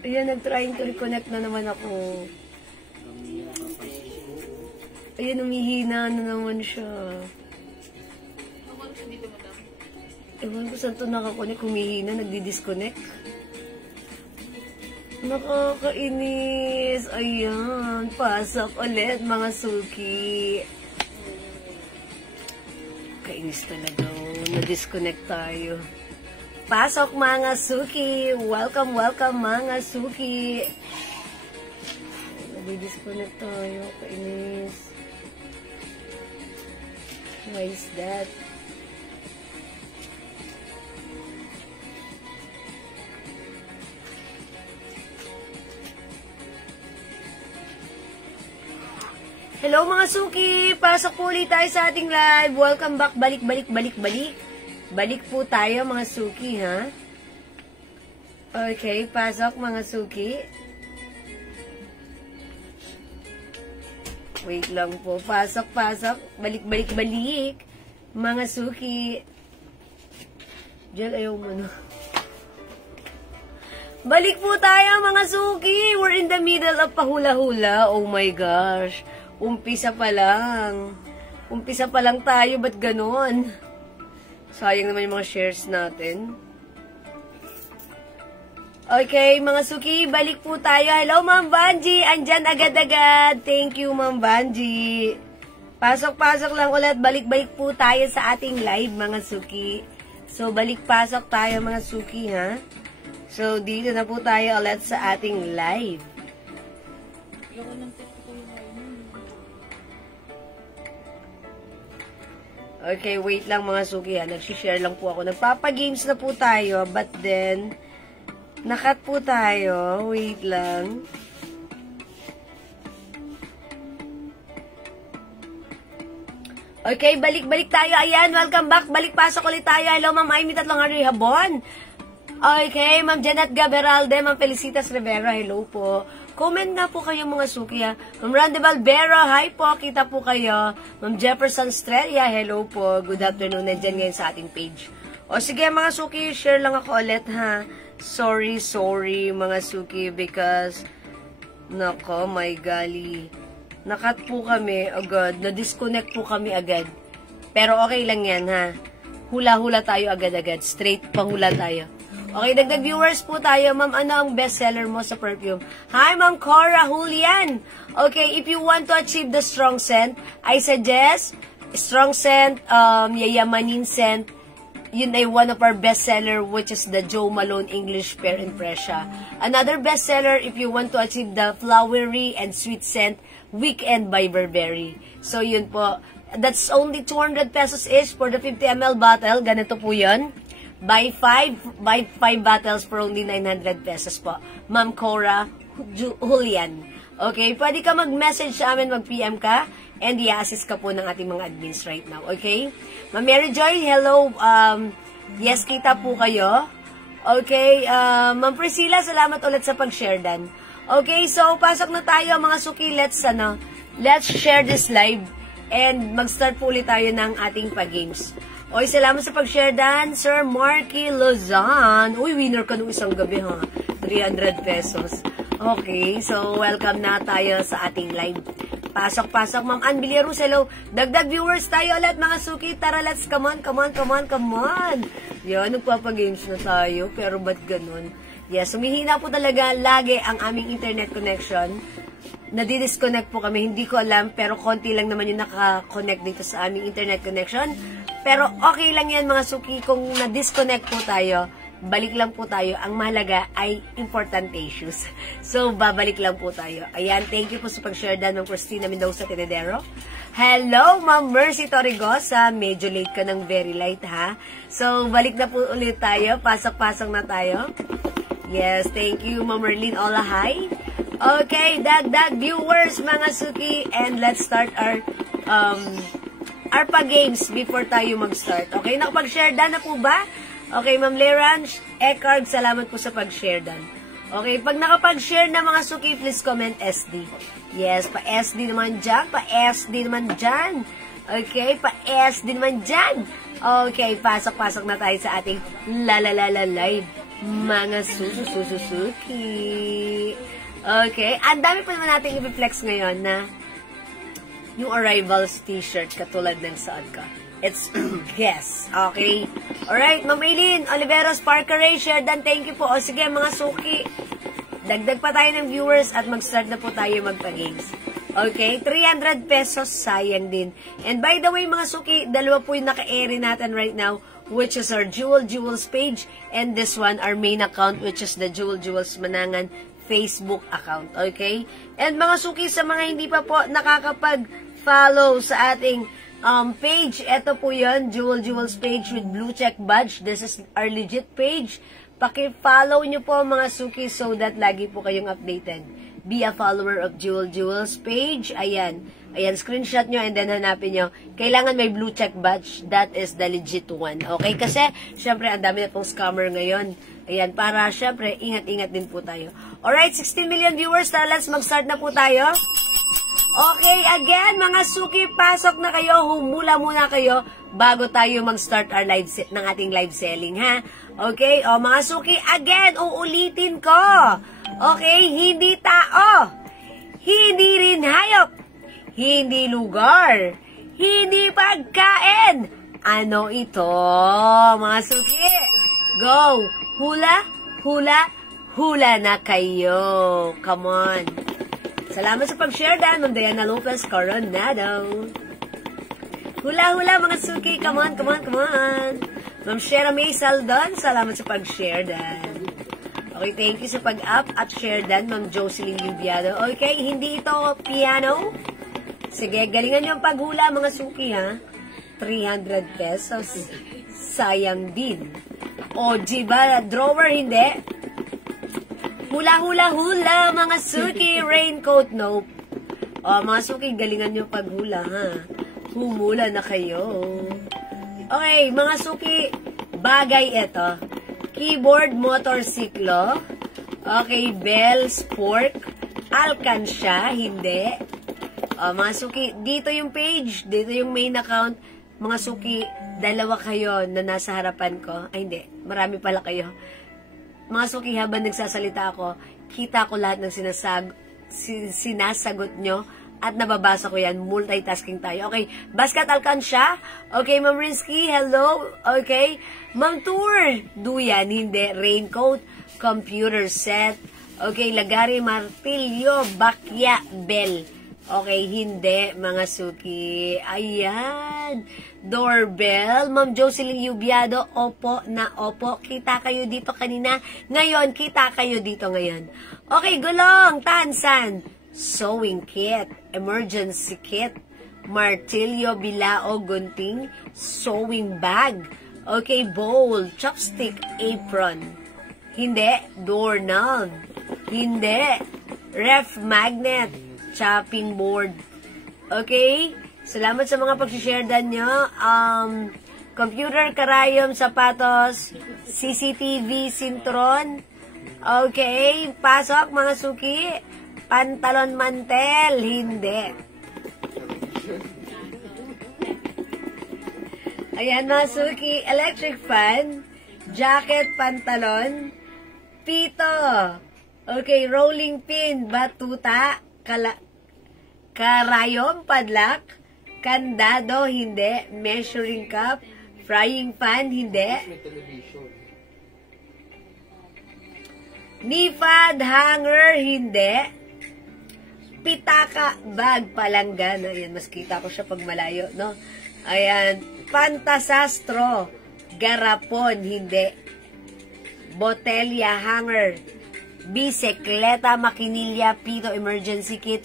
Ayan, nag-trying to reconnect na naman ako. Ayan, umihina na naman siya. Ewan ko saan ito nakakonek, humihina, nagdi-disconnect. Nakakainis. Ayan, pasok ulit mga suki. Kainis talaga. Na-disconnect tayo. Pasok mga suki. Welcome, welcome mga suki. Nadi-disconnect tayo. Kainis. Why is that? Hello mga suki! Pasok po ulit tayo sa ating live. Welcome back. Balik. Balik po tayo mga suki, ha? Okay, pasok mga suki. Wait lang po. Pasok. Balik. Mga suki. Diyan, ayaw mo na. Balik po tayo mga suki! We're in the middle of pahula-hula. Oh my gosh! Umpisa pa lang tayo, ba't ganon? Sayang naman yung mga shares natin. Okay, mga suki, balik po tayo. Hello, Ma'am Vanji! Andyan agad-agad. Thank you, Ma'am Vanji. Pasok lang ulit. Balik po tayo sa ating live, mga suki. So, balik-pasok tayo, mga suki, ha? So, dito na po tayo ulit sa ating live. Okay, wait lang mga suki, ha. Nagsishare lang po ako. Nagpapagames na po tayo, but then, nakat po tayo. Wait lang. Okay, balik tayo. Ayan, welcome back. Balik-pasok ulit tayo. Hello, Ma'am Amy, tatlong hari habon. Okay, Ma'am Janet Gaberalde, Ma'am Felicitas Rivera, hello po. Comment na po kayo mga suki, ha. Ma'am Randy Valvero, hi po, kita po kayo. Ma'am Jefferson Estrella, hello po. Good afternoon, nandyan ngayon sa ating page. O sige mga suki, share lang ako ulit, ha. Sorry mga suki, because, nako, my golly. Nakat po kami agad, na-disconnect po kami agad. Pero okay lang yan, ha. Hula-hula tayo agad-agad, straight pahula tayo. Okay, dagdag viewers po tayo. Ma'am, ano ang bestseller mo sa perfume? Hi, Ma'am Cora Julian. Okay, if you want to achieve the strong scent, I suggest strong scent, yayamanin scent. Yun ay one of our bestseller, which is the Joe Malone English Pear and Fresia. Another bestseller, if you want to achieve the flowery and sweet scent, Weekend by Burberry. So, yun po. That's only 200 pesos each for the 50 ml bottle. Ganito po yun. Buy 5 bottles for only 900 pesos po. Ma'am Cora Julian. Okay, pwede ka mag-message sa amin, mag-PM ka, and i-assist ka po ng ating mga admins right now. Okay? Ma'am Mary Joy, hello. Yes, kita po kayo. Okay, Ma'am Priscilla, salamat ulit sa pag-share dan. Okay, so pasok na tayo mga suki. Let's share this live and mag-start po ulit tayo ng ating pag-games. Oy, salamat sa pag-share dan, Sir Marky Lozan. Uy, winner ka nung isang gabi, ha? 300 pesos. Okay, so welcome na tayo sa ating live. Pasok, Ma'am Ann Villaruz, hello. Dagdag viewers tayo ulit, mga suki. Tara, let's, come on. Yan, nagpapagames na tayo, pero ba't ganun? Yes, humihina po talaga lagi ang aming internet connection. Nadi-disconnect po kami, hindi ko alam, pero konti lang naman yung naka-connect dito sa aming internet connection. Pero okay lang yan mga suki, kung na-disconnect po tayo, balik lang po tayo. Ang mahalaga ay important issues. So, babalik lang po tayo. Ayan, thank you po sa pag-share dan ng Christina Mendoza Tenedero. Hello, Ma'am Mercy Torrigosa. Medyo late ka ng very light, ha? So, balik na po ulit tayo. Pasok-pasok na tayo. Yes, thank you, Ma'am Merlin Olahay. Okay, dagdag viewers, mga suki, and let's start our pa-games before tayo mag-start. Okay, nakapag-share dan na po ba? Okay, Ma'am Leran Eckhard, salamat po sa pag-share dan. Okay, pag nakapag-share na mga suki, please comment SD. Yes, pa-SD naman dyan, Okay, pa-S din naman dyan. Okay, pasok-pasok na tayo sa ating live. Mga susuki. Okay, ang dami pa naman natin i-flex ngayon na yung Arrivals t-shirt katulad ng suot ko. It's Guess. Okay? Alright, Ma'am Aileen, Oliveros, Parker Ray, share dan, thank you po. O sige, mga suki, dagdag pa tayo ng viewers at mag-start na po tayo magpa-games. Okay, 300 pesos, sayang din. And by the way, mga suki, dalawa po yung naka-airy natin right now, which is our Jewels page, and this one, our main account, which is the Jewels Manangan Facebook account. Okay? And mga suki, sa mga hindi pa po nakakapag-follow sa ating page, ito po yun, Jewels page with blue check badge. This is our legit page. Paki-follow nyo po mga suki so that lagi po kayong updated. Be a follower of Jewels page. Ayan. Ayan, screenshot nyo and then hanapin nyo. Kailangan may blue check badge. That is the legit one. Okay? Kasi, syempre, ang dami na pong scammer ngayon. Ayan, para syempre, ingat-ingat din po tayo. Alright, 16 million viewers. Tara, let's mag-start na po tayo. Okay, again, mga suki, pasok na kayo. Humula muna kayo bago tayo mag-start our ng ating live selling, ha? Okay, o mga suki, again, uulitin ko. Okay, hindi tao, hindi rin hayop, hindi lugar, hindi pagkain. Ano ito, mga suki? Go! Hula, hula, hula na kayo. Come on. Salamat sa pag-share dan, Ma'am Diana Lopez Coronado. Hula, hula, mga suki. Come on, come on, come on. Ma'am Shera May Saldon, salamat sa pag-share dan. Okay, thank you sa pag-up at share dan, Ma'am Jocelyn Lubiado. Okay, hindi ito piano. Sige, galingan nyo ang paghula, mga suki, ha? 300 pesos. Sayang din. O, diba, drawer, hindi? Hula, hula, hula, mga suki. Raincoat, nope. O, mga suki, galingan nyo paghula, ha? Humula na kayo. Okay, mga suki, bagay ito. Keyboard, motorsiklo. Okay, bell, spork. Alkansya, hindi. Mga suki, dito yung page, dito yung main account. Mga suki, dalawa kayo na nasa harapan ko. Ay, hindi. Marami pala kayo. Mga suki, habang nagsasalita ako, kita ko lahat ng sinasagot nyo. At nababasa ko yan. Multitasking tayo. Okay. Baskat Alcansya. Okay, Ma'am Rinsky. Hello. Okay. Ma'am Tour. Duyan. Hindi. Raincoat. Computer set. Okay. Lagari Martilyo. Bakya. Bell. Okay. Hindi. Mga suki. Ayan. Doorbell. Ma'am Jocelyn Yubiado. Opo na opo. Kita kayo dito kanina. Ngayon. Kita kayo dito ngayon. Okay. Gulong. Tansan. Sewing kit, emergency kit, martilyo, bilao, gunting, sewing bag, okay, bowl, chopstick, apron, hindi, doorknob, hindi, ref magnet, chopping board, okay, salamat sa mga pag-share dan nyo, computer, karayom, sapatos, CCTV, sintron, okay, pasok mga suki, pantalon mantel, hindi. Ayan, mga suki, electric fan, jacket, pantalon, pito, okay, rolling pin, batuta, karayom, padlak, kandado, hindi, measuring cup, frying pan, hindi. Nifad, hanger, hindi. Pitaka, bag, palanggan. Ayan, mas kita ko siya pag malayo, no? Ayan, pantasastro, garapon, hindi. Botelya, hanger. Bisikleta, makinilya, pito, emergency kit,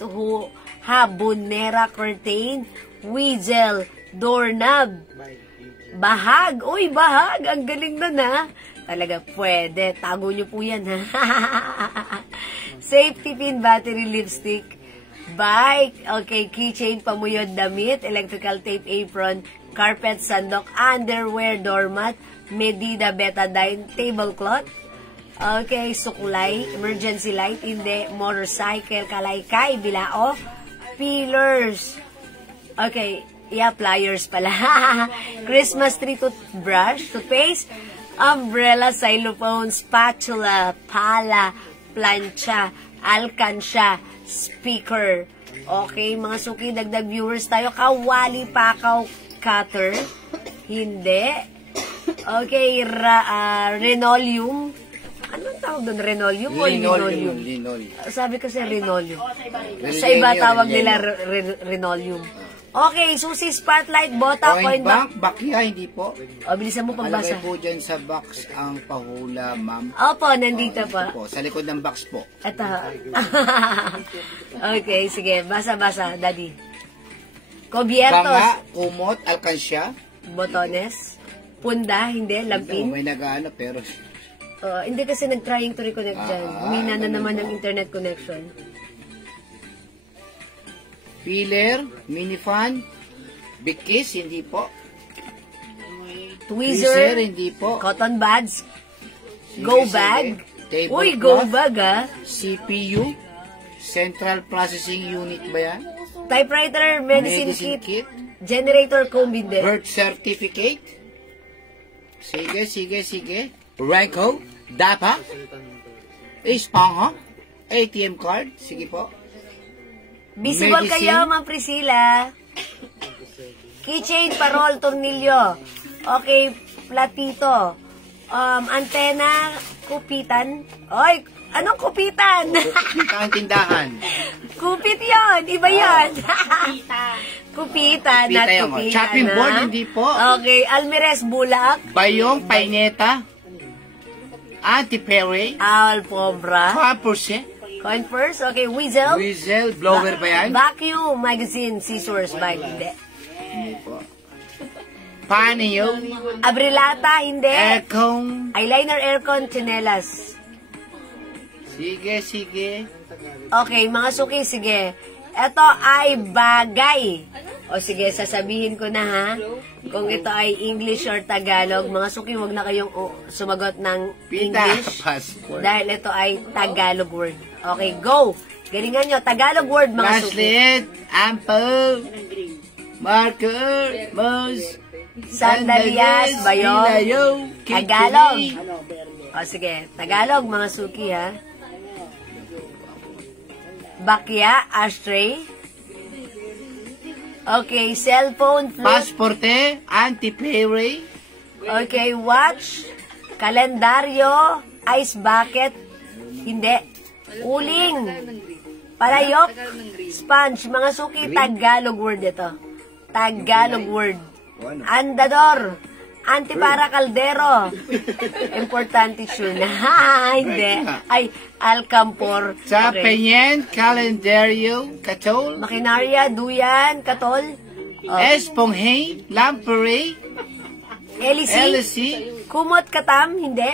habonera, curtain, whistle, doorknob. Bahag. Uy, bahag. Ang galing nun, ha? Talaga, pwede. Tago nyo po yan, ha? Safety pin, battery, lipstick, bike, okay, keychain, pamuyod, damit, electrical tape, apron, carpet, sandok, underwear, doormat, medida, betadine, tablecloth, okay, suklay, emergency light, hindi, motorcycle, kalaykay, bilao, pillars, okay, Yeah, pliers pala. Christmas tree toothbrush, toothpaste, umbrella, xylophone, spatula, pala, plancha, alkansya, speaker. Okay, mga suki, dagdag viewers tayo. Kawali pakaw cutter. Hindi. Okay, Renolium. Anong tawag doon? Renolium o linoleum? Sabi kasi Renolium. Sa iba tawag nila Renolium. Okay, susi, spotlight, bota, coin bank. Bakya, hindi po. O, bilisan mo pagbasa. Alagay po dyan sa box ang pahula, ma'am. Opo, nandito pa. Po, sa likod ng box po. Ito. Okay, sige. Basa-basa, daddy. Cubiertos. Banga, kumot, alkansya. Botones. Punda, hindi. Lampin. May nag-ano, pero... Hindi kasi nag-trying to reconnect dyan. Humina na naman ng internet connection. Peeler, minifan, big kiss, hindi po. Tweezer, hindi po. cotton buds, go bag. Uy, go bag ah. CPU, Central Processing Unit ba yan? Typewriter, medicine kit, generator comb hindi. Birth certificate. Sige. Ranko, DAPA, Ispang, ATM card, sige po. Visible kayo, Ma'am Priscilla. Keychain, parol, tornilyo. Okay, platito. Antena, kupitan. Oy, anong kupitan? Kupitan tindahan. Kupit yon, iba yon. Kupitan, not kupitan. Chopping board, hindi po. Okay, Almirez, bulak. Bayong, paineta. Anti-pere. Alpobra. 5%. Coin purse, okay, whistle. Whistle, blower ba yan? Vacuum, magazine, scissors, bag, hindi. Hindi po. Panyo. Abrilata, hindi. Aircon. Eyeliner, aircon, tsinelas. Sige. Okay, mga suki, sige. Ito ay bagay. O sige, sasabihin ko na ha. Kung ito ay English or Tagalog, mga suki, wag na kayong sumagot ng English. Dahil ito ay Tagalog word. Okay, go! Galingan nyo, Tagalog word, mga suki. Flashlight, ample, marker, mouse, Sandalias, bayong, Tagalog. O sige, Tagalog, mga suki ha. Bakya, ashtray. Okay, cellphone, flip. Pasporte, anti-pere. Okay, watch, kalendaryo, ice bucket, hindi. Uling, palayok, sponge, mga suki, Tagalog word ito. Tagalog word. Andador, antipara kaldero. Importante sure na. Hindi. Ay, alcampor. Sa penyen, kalendaryo, katol. Makinarya, duyan, katol. Esponghe, lampere. LC, kumot katam, hindi.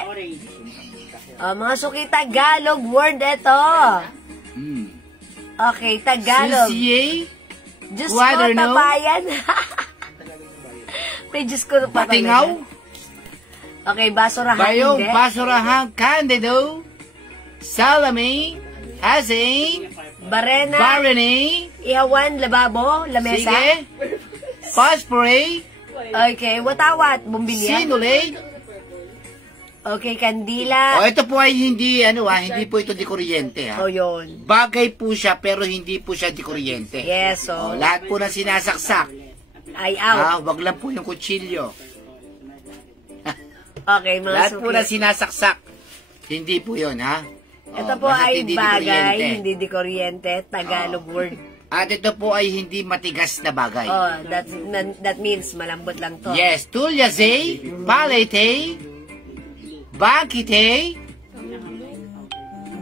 Mga suki, Tagalog word ito. Okay, Tagalog. Susiye, Diyos ko, tapayan. May Diyos ko pa patingaw. Okay, basurahan, Bayong, hindi. basurahan, kandido. Salami, asin, Barena, barani. ihawan, lababo, lamesa. Sige. Paspore, Okay, watawat, bumbilya. sinulate. Okay, kandila. Ito po ay hindi, hindi po ito di kuryente, ha? Yun. Bagay po siya, pero hindi po siya di kuryente. Yes, Lahat po na sinasaksak. ay out. Wag lang po yung kutsilyo. Okay, mga Lahat suki. po na sinasaksak. Hindi po yun, ha? Ito po Basta ay hindi di bagay, kuryente. hindi di kuryente, Tagalog word. At ito po ay hindi matigas na bagay. That means malambot lang to. Yes, tulyaze, palete, bakite,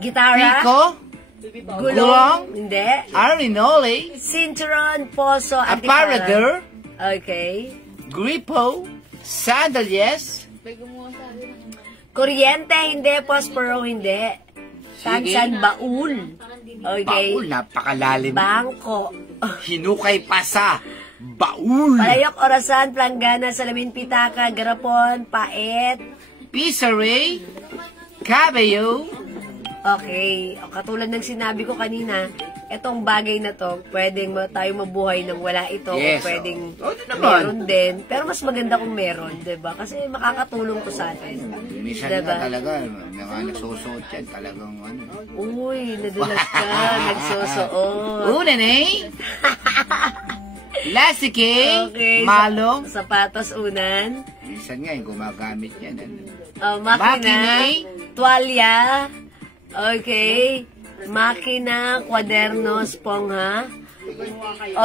Gitara, pico, gulong, hindi. arinole, Cinturon, poso, apparatus, Okay. gripo, sandalias, Kuryente, hindi. Posporo, hindi. Tansan, baul. Okay. baul, napakalalim. Bangko. Hinukay pa sa baul. Palayok, orasan, planggana, salamin, pitaka, garapon, paet. Pisare, cabello, Okay. O, katulad ng sinabi ko kanina, etong bagay na to, pwedeng tayo mabuhay nang wala ito, Yes, o pwedeng naman. meron din. Pero mas maganda kung meron, diba? Kasi makakatulong to sa atin. Minsan Diba? nga talaga, mga nagsusuot yan, talagang ano. Uy, nadulas ka, nagsusuot. Unan eh! Plastic eh! Okay, Malong! sapatos unan. Minsan nga, gumagamit yan. Makina, Makina. tuwalya, okay, makina, kwaderno, spongha,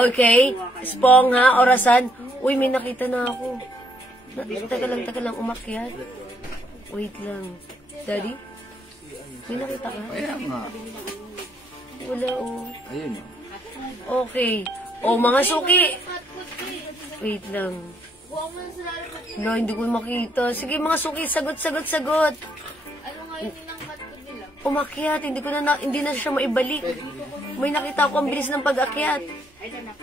okay, spongha, orasan. Uy, may nakita na ako. Taga lang, umakyat. Wait lang. Daddy? May nakita ka? Kaya nga. Wala, oh. Ayun. Okay. O, mga suki. Wait lang. No, hindi ko makita. Sige, mga suki, sagot. Umakyat, hindi na siya maibalik. May nakita ko ang bilis ng pag-akyat.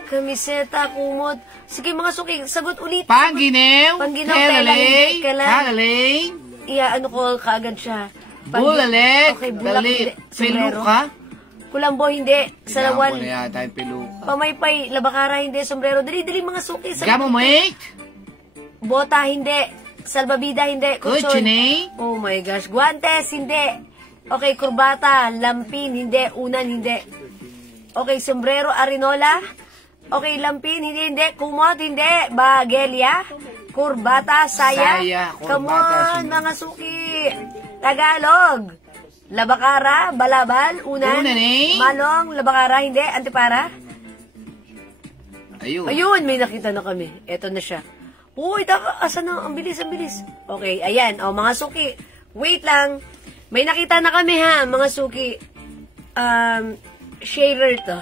Kamiseta, kumot. Sige, mga suki, sagot ulit. Panginaw! Panginaw, Helalay! kailan? Helalay! Iya, ano ko, kaagad siya. Bulalet! Okay, bulak, hindi. Sombrero. Peluka? Kulambo, hindi. Salawan. Kailangan ko na yata yung peluka. Pamaypay, labakara, hindi. Sombrero, dali, mga suki. Sagot. Gamamait! Bota, hindi. Salbabida, hindi. Kutsyon. Kutsune? Oh my gosh. Guantes, hindi. Okay, kurbata, lampin, hindi. Unan, hindi. Okay, sombrero, arinola. Okay, lampin, hindi. Kumot, hindi. Bagelya. Kurbata, saya. Kurbata, Come on, mga suki. Tagalog. Labakara, balabal, unan. Unan, eh. Malong, labakara, hindi. Antipara. Ayun. Ayun, may nakita na kami. Eto na siya. Uy, asan na? Ang bilis. Okay, ayan. O, mga suki. Wait lang. May nakita na kami ha, mga suki. Shaver to.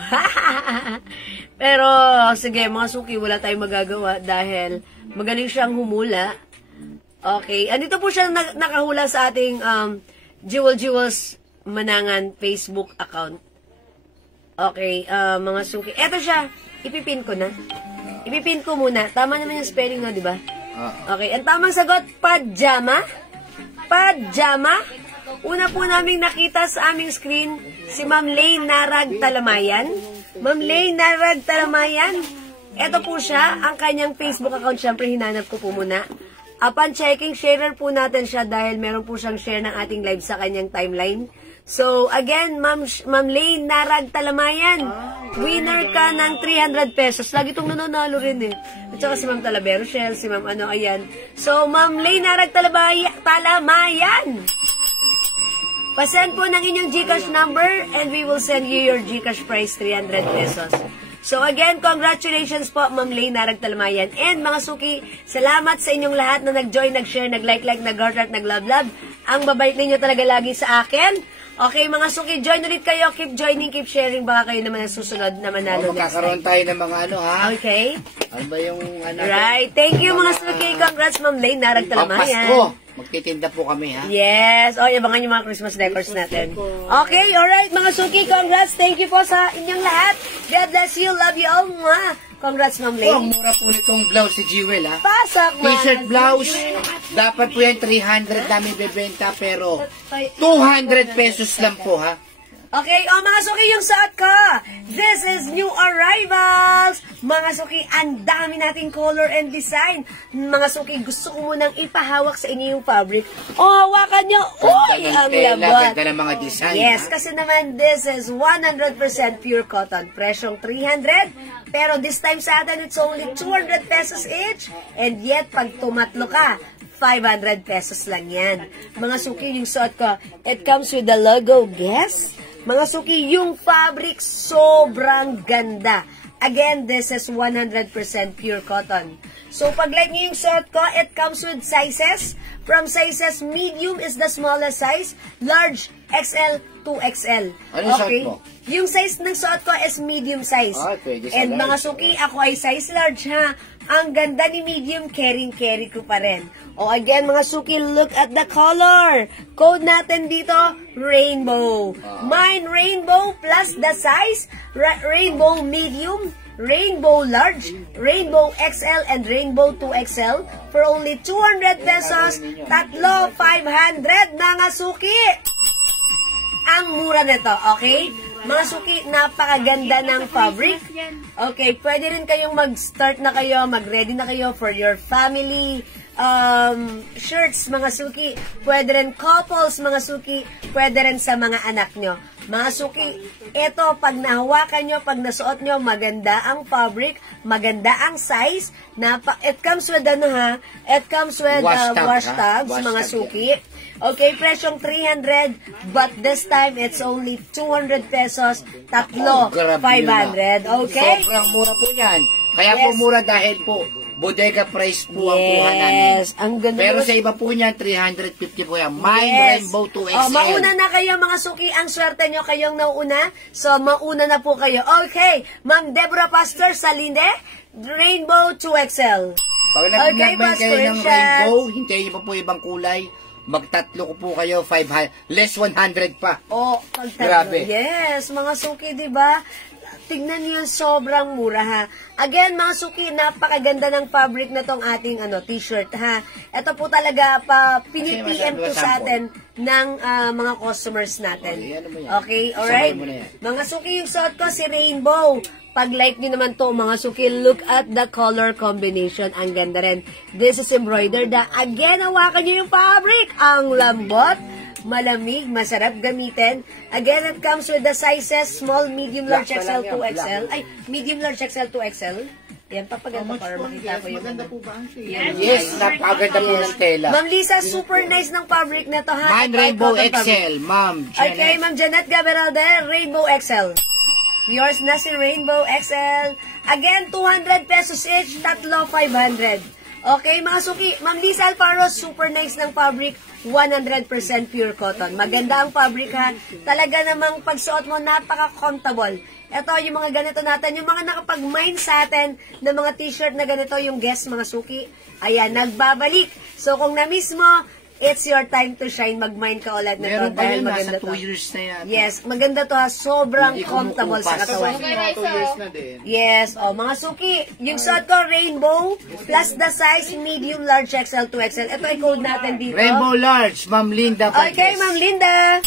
Pero, sige, mga suki, wala tayong magagawa dahil magaling siyang humula. Okay. Andito po siya nakahula sa ating Jewels Manangan Facebook account. Okay, mga suki. Eto siya. Ipipin ko na. Ipipin ko muna. Tama naman yung spelling na, di ba? Okay. Ang tamang sagot, pajama. Pajama. Una po namin nakita sa aming screen si Ma'am Lane Narag Talamayan. Ma'am Lane Narag Talamayan. Ito po siya, ang kanyang Facebook account. Siyempre, hinanap ko po muna. Upon checking, sharer po natin siya dahil meron po siyang share ng ating live sa kanyang timeline. So, again, Ma'am Lane Narag Talamayan, winner ka ng 300 pesos. Lagi itong nananalo rin eh. At saka si Ma'am Talavero Shell, si Ma'am ayan. So, Ma'am Lane Narag Talamayan, pasend po ng inyong GCash number and we will send you your GCash prize, 300 pesos. So again, congratulations po, Ma'am Lane Narag Talamayan. And mga suki, salamat sa inyong lahat na nag-join, nag-share, nag-like, nag-heart, nag-love. Ang babait ninyo talaga lagi sa akin. Okay, mga suki, join ulit kayo. Keep joining, keep sharing. Baka kayo naman ang susunod na manalo next Magkakaroon time. tayo ng mga ano, ha? Okay? Ano ba yung ano? Right. Thank you, mga suki. Congrats, Ma'am Lane Narag Talamayan. Pampasko. Magtitinda po kami, ha? Yes. O, abangan yung mga Christmas decors natin. Okay, alright, mga suki, congrats. Thank you po sa inyong lahat. God bless you. Love you all. Mwah. Congrats, Ma'am Oh, ang Lane. mura po nitong blouse si Jewel, ha? Pasok, man. T-shirt blouse. Dapat po yan 300 namin bebenta, pero 200 pesos lang po, ha? Okay, mga suki, yung suot ko. This is new arrivals. Mga suki, ang dami nating color and design. Mga suki, gusto ko munang ipahawak sa inyo yung fabric. Hawakan nyo. Uy, ang labot. Ganda ng mga design, Yes, ha? kasi naman, this is 100% pure cotton. Presyong 300. Pero this time sa atin, it's only 200 pesos each. And yet, pag tumatlo ka, 500 pesos lang yan. Mga suki, yung suot ko, it comes with the logo. Guess? Mga suki, yung fabric sobrang ganda. Again, this is 100% pure cotton. So, pag like nyo yung suot ko, it comes with sizes. From sizes, medium is the smallest size, large, XL, 2XL. Anong suot mo? Yung size ng suot ko is medium size. Pwede sa And large. mga suki, ako ay size large ha. Ang ganda ni medium, carry ko pa rin. Again, mga suki, look at the color. Code natin dito, rainbow. Mine, rainbow plus the size, rainbow medium, rainbow large, rainbow XL, and rainbow 2XL for only 200 pesos. Tatlo, 500, mga suki. Ang mura nito, okay? Mga suki, napakaganda ng fabric. Okay, pwede rin kayong mag-start na kayo, mag-ready na kayo for your family shirts, mga suki. Pwede rin couples, mga suki. Pwede rin sa mga anak nyo. Mga suki, ito, pag nahawakan nyo, pag nasuot nyo, maganda ang fabric, maganda ang size. It comes with, it comes with wash tags, mga suki. Okay, presyong 300, but this time, it's only 200 pesos, tatlo, 500. Okay? Sobrang mura po yan. Kaya po mura dahil po, bodega price po ang kuha namin. Ang ganda. Pero sa iba po niyan, 350 po yan. Mine Rainbow 2XL. Mauna na kayo, mga suki. Ang swerte nyo kayong nauna. So, mauna na po kayo. Okay, Ma'am Deborah Pastor Salinde, Rainbow 2XL. Pag nag-nagman kayo ng rainbow, hintayin niyo pa po ibang kulay. Magtatlo ko po kayo, 500, less 100 pa. Pagtatlo. Grabe. Yes, mga suki, di ba? Tignan niyo yung sobrang mura, ha. Again, mga suki, napakaganda ng fabric na tong ating t-shirt, ha. Ito po talaga, pinipm to sa atin ng mga customers natin. Okay, alright? Mga suki, yung suot ko si Rainbow. Pag like niyo naman to, mga suki, look at the color combination. Ang ganda rin. This is embroidered. Again, hawakan niyo yung fabric. Ang lambot, malamig, masarap gamitin. Again, it comes with the sizes, small, medium, large, XL, 2XL. Ay, medium, large, XL, 2XL. Yan, papaganda para makita ko yung... Maganda po ba ang tela? Yes, napakaganda po ng tela. Ma'am Lisa, super nice ng fabric na to, ha? Mine Rainbow XL, Ma'am Janet. Okay, Ma'am Janet Gaberalde, Rainbow XL. Yours na si Rainbow XL. Again, 200 pesos each, tatlo, 500. Okay, mga suki. Ma'am Lisa Alfaro, super nice ng fabric. 100% pure cotton. Maganda ang fabric, ha. Talaga namang pagsuot mo, napaka-comfortable. Ito, yung mga ganito natin, yung mga nakapag-mine sa atin ng mga t-shirt na ganito, yung guest, mga suki. Ayan, nagbabalik. So, kung na-miss mo, it's your time to shine. Mag-mine ka ulit nito. Meron pa dahil yun, maganda nasa 2 to. years na yan. Yes, maganda to, ha. Sobrang comfortable sa katawan. Yes, mga suki. Yung suot ko, rainbow, plus the size, medium, large, XL, 2XL. Ito ay code natin dito. Rainbow large, Ma'am Linda. Okay, Ma'am Linda.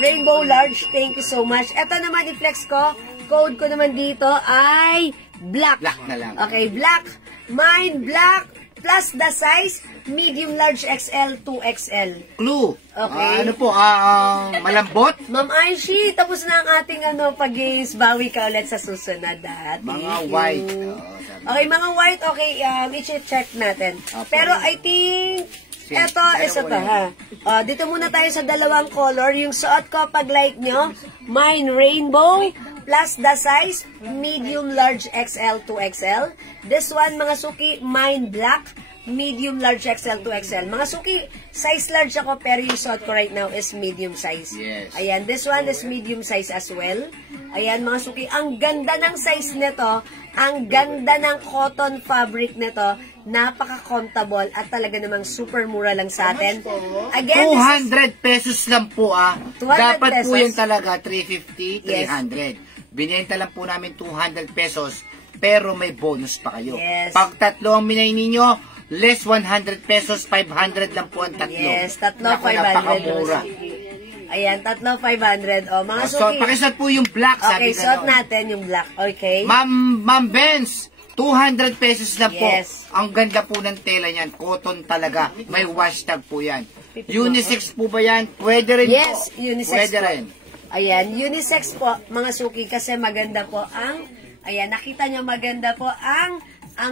Rainbow large, thank you so much. Ito naman, i-flex ko. Code ko naman dito ay black. Black na lang. Okay, black. Mine, black, plus the size, medium, large, XL, 2XL. Clue. Okay. Ano po, malambot? Ma'am Aishi, tapos na ang ating Pag-games. Bawi ka ulit sa susunod. Mga white. Okay, mga white, okay, i-check natin. Pero I think, eto is ito, ha. Dito muna tayo sa dalawang color. Yung suot ko, pag like nyo, mine rainbow, plus the size, medium, large, XL, 2XL. This one, mga suki, mine black, medium, large, XL, 2XL. Mga suki, size large ako, pero yung suot ko right now is medium size. Yes. Ayan, this one is medium size as well. Ayan, mga suki, ang ganda ng size nito, ang ganda ng cotton fabric nito, napaka-comfortable at talaga namang super mura lang sa atin. Again, 200 pesos lang po, 200 Dapat pesos. po yan talaga, 350, 300. Binenta lang po namin 200 pesos, pero may bonus pa kayo. Yes. Pag tatlo ang minay ninyo, less 100 pesos, 500 lang po ang tatlo. Yes, tatlo, Naku, 500. napakamura. Ayan, tatlo, 500. O, mga So, suki. pakisat po yung black, sabi Okay, ka suot noon. natin yung black. Okay. Ma'am Benz, 200 pesos lang po. Yes. Ang ganda po ng tela niyan. Cotton talaga. May wash tag po yan. Unisex po ba yan? Pwede rin Yes, po. unisex Pwede po. rin. Ayan, unisex po, mga suki, kasi maganda po ang, ayan, nakita nyo maganda po ang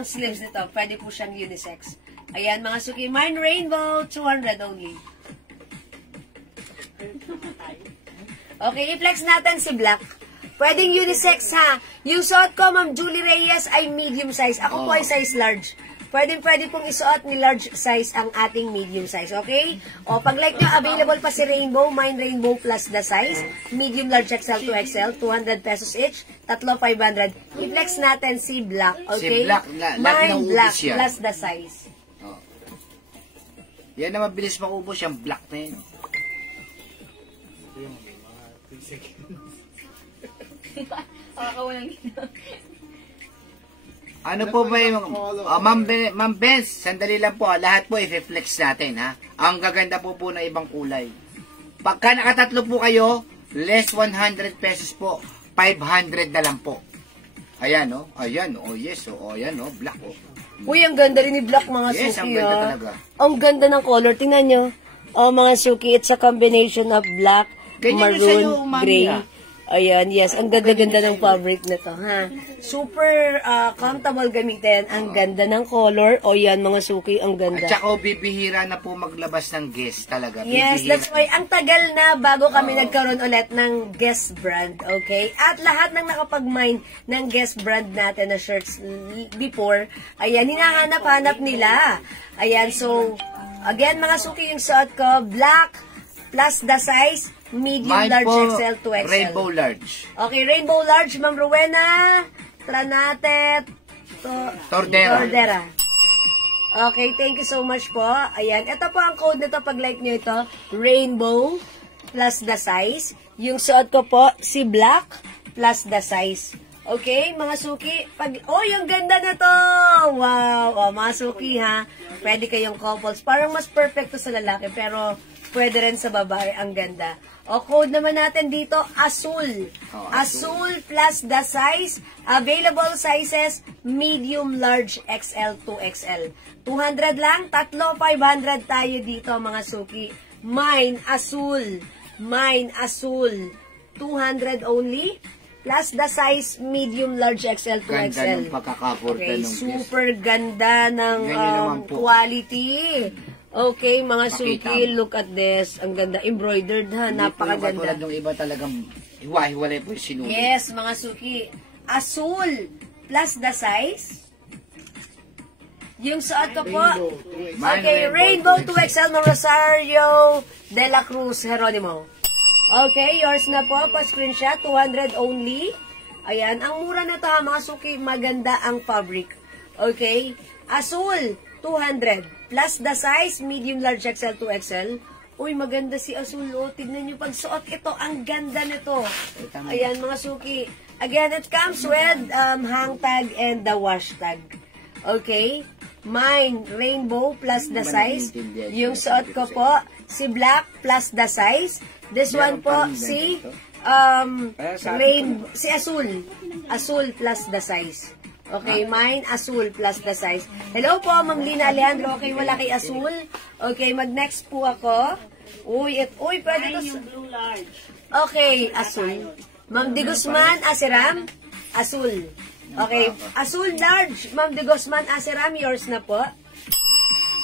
sleeves nito. Pwede po siyang unisex. Ayan, mga suki, mine rainbow, 200 only. Okay, i-flex natin si black. Pwedeng unisex, ha. Yung suot ko, Ma'am Julie Reyes, ay medium size. Ako po ay size large. Pwede pong isuot ni large size ang ating medium size, okay? O, pag like nyo, available pa si Rainbow, mine Rainbow plus the size, medium, large, XL, 2XL, 200 pesos each, tatlo, 500. I-flex natin si Black, okay? Si Black, mine Black yan. plus the size. Yan na mabilis maubos, yung black na yun. Ano po ba yung... Ma'am Benz, sandali lang po. Lahat po i-flex natin, ha? Ang gaganda po ng ibang kulay. Pagka nakatatlo po kayo, less 100 pesos po, 500 na lang po. Ayan, oh. Ayan, oh. Yes, oh. Ayan, oh. Black, oh. Uy, ang ganda rin ni Black, mga Yes, suki, ang ganda talaga. Ang ganda ng color. Tingnan nyo. Oh, mga suki, it's a combination of black, Ganyan yung sa'yo, Mami, gray. ah. Ayan, yes. Ang ganda-ganda ng fabric na to, ha? Super comfortable gamitin. Ang ganda ng color. O yan, mga suki, ang ganda. At saka, bibihira na po maglabas ng guest talaga. Yes, Bibihira. that's why ang tagal na bago kami nagkaroon ulit ng guest brand, okay? At lahat ng nakapag-mine ng guest brand natin na shirts before, ayan, hinahanap-hanap nila. Ayan, so, again, mga suki, yung suot ko, black plus the size, medium, Mine large, po, XL to XL. rainbow large. Okay, rainbow large, Ma'am Rowena, Tranate, Tordera. Okay, thank you so much po. Ayan, ito po ang code nito pag like nyo ito, rainbow plus the size. Yung suot ko po, si black plus the size. Okay, mga suki, yung ganda na to! Wow! Mga suki ha, pwede kayong couples. Parang mas perfecto sa lalaki, pero pwede rin sa babae, ang ganda. Code naman natin dito, Azul. Azul plus the size. Available sizes, medium, large, XL to XL. 200 lang, 500 tayo dito, mga suki. Mine, Azul. 200 only. Plus the size, medium, large, XL to Ganda XL. ng pagkakaporta Okay, ng super ganda ng Ganyan naman po. quality. Okay, mga Pakita suki, mo. look at this. Ang ganda. Embroidered ha. Hindi po yung katulad Napakaganda. ng iba talagang hiwa-hiwalay po yung sinulit. Yes, mga suki. Azul plus the size. Yung suot ko po. Okay, Rainbow 2XL ng Rosario de la Cruz Geronimo. Okay, yours na po. Pa-screenshot. 200 only. Ayan. Ang mura na to ha, mga suki. Maganda ang fabric. Okay. Azul, 200. Plus the size, medium, large, XL, 2XL. Uy, maganda si Azul, oh. Tignan nyo pag suot ito. Ang ganda nito. Ayan, mga suki. Again, it comes with hang tag and the wash tag. Okay? Mine, rainbow plus the size. Yung suot ko po, si black plus the size. This one po, si si Azul. Azul plus the size. Okay, mine, Azul plus the size. Hello po, Ma'am Lina Alejandro. Okay, wala kay Azul. Okay, mag-next po ako. Uy, pwede to. Blue large. Okay, Azul. Ma'am De Guzman, Asiram, Azul. Okay, Azul large. Ma'am De Guzman, Asiram, yours na po.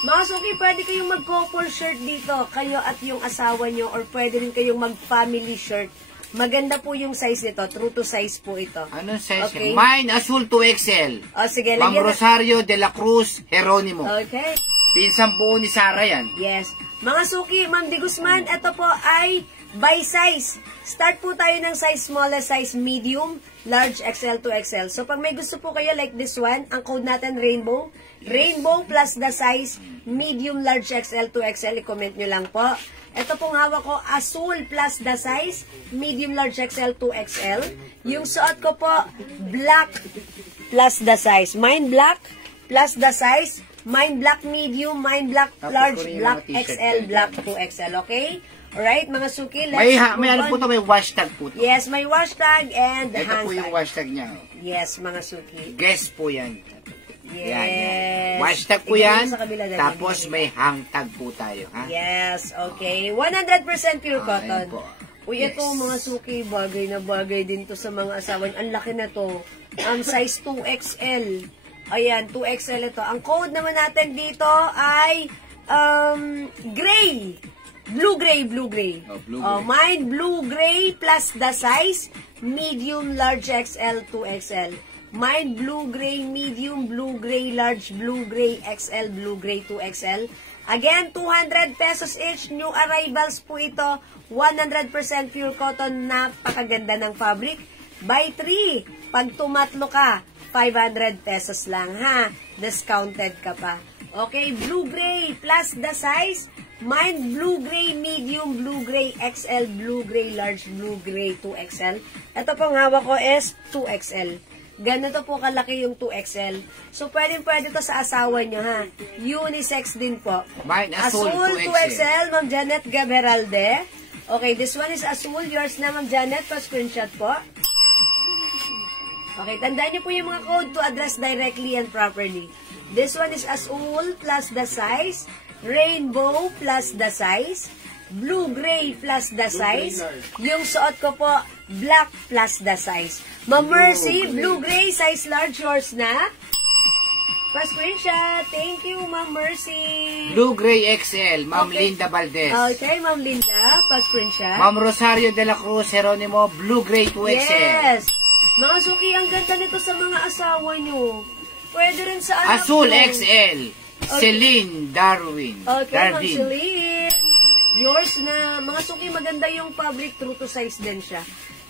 Mga suki, pwede kayong mag-couple shirt dito. Kayo at yung asawa nyo, or pwede rin kayong mag-family shirt. Maganda po yung size nito. True to size po ito. Anong size? Okay. Mine, Azul 2XL. O, sige. Ma'am lagyan na- Rosario de la Cruz Geronimo. Okay. Pinsang buo ni Sarah yan. Yes. Mga suki, Ma'am De Guzman, ito po ay by size. Start po tayo ng size smallest size, medium, large, XL to XL. So, pag may gusto po kayo like this one, ang code natin rainbow. Rainbow plus the size, medium, large, XL to XL. I-comment nyo lang po. Ito pong hawak ko, Azul plus the size, medium, large, XL to XL. Yung suot ko po, black plus the size. Mine black plus the size, mine black medium, mine black large, black XL, black to XL. Okay? Alright, mga suki, let's May move ano on. po to, may hashtag po to. Yes, may wash tag and Ito hang po yung tag. hashtag niya. Yes, mga suki. Guess po yan. Yes. Hashtag po Ikaw yan. yung sa kabila, Daddy. Tapos may hang tag po tayo. Ha? Yes, okay. 100% pure cotton. Ayan po. Uy, Yes. ito mga suki, bagay na bagay din to sa mga asawa. Ang laki na to. Size 2XL. Ayan, 2XL ito. Ang code naman natin dito ay gray. Blue-gray. Oh, blue-gray. Mine, blue-gray plus the size, medium, large, XL, 2XL. Mine, blue-gray, medium, blue-gray, large, blue-gray, XL, blue-gray, 2XL. Again, 200 pesos each. New arrivals po ito. 100% pure cotton. Napakaganda ng fabric. Buy 3. Pag tumatlo ka, 500 pesos lang ha. Discounted ka pa. Okay, blue-gray plus the size. Mine, blue-gray, medium, blue-gray, XL, blue-gray, large, blue-gray, 2XL. Ito pong hawak ko is 2XL. Ganito po kalaki yung 2XL. So, pwede to sa asawa nyo, ha? Unisex din po. Mine, Azul, 2XL. 2XL, Ma'am Janet Gaberalde. Okay, this one is Azul. Yours na, Ma'am Janet. Pa-screenshot po. Okay, tandaan niyo po yung mga code to address directly and properly. This one is Azul plus the size. Rainbow plus the size. Blue-gray plus the size. Yung suot ko po, black plus the size. Ma'am Mercy, blue-gray, size large. Yours na. Pa-screenshot. Thank you, Ma'am Mercy. Blue-gray XL, Ma'am Linda Valdez. Okay, Ma'am Linda. Pa-screenshot. Ma'am Rosario de la Cruz, Jeronimo, blue-gray 2XL. Yes. Mga suki, ang ganda nito sa mga asawa nyo. Pwede rin sa anak Azul nyo. XL, Celine Darwin. Okay, Ma'am Celine. Yours na. Mga suki, maganda yung fabric. True to size din siya.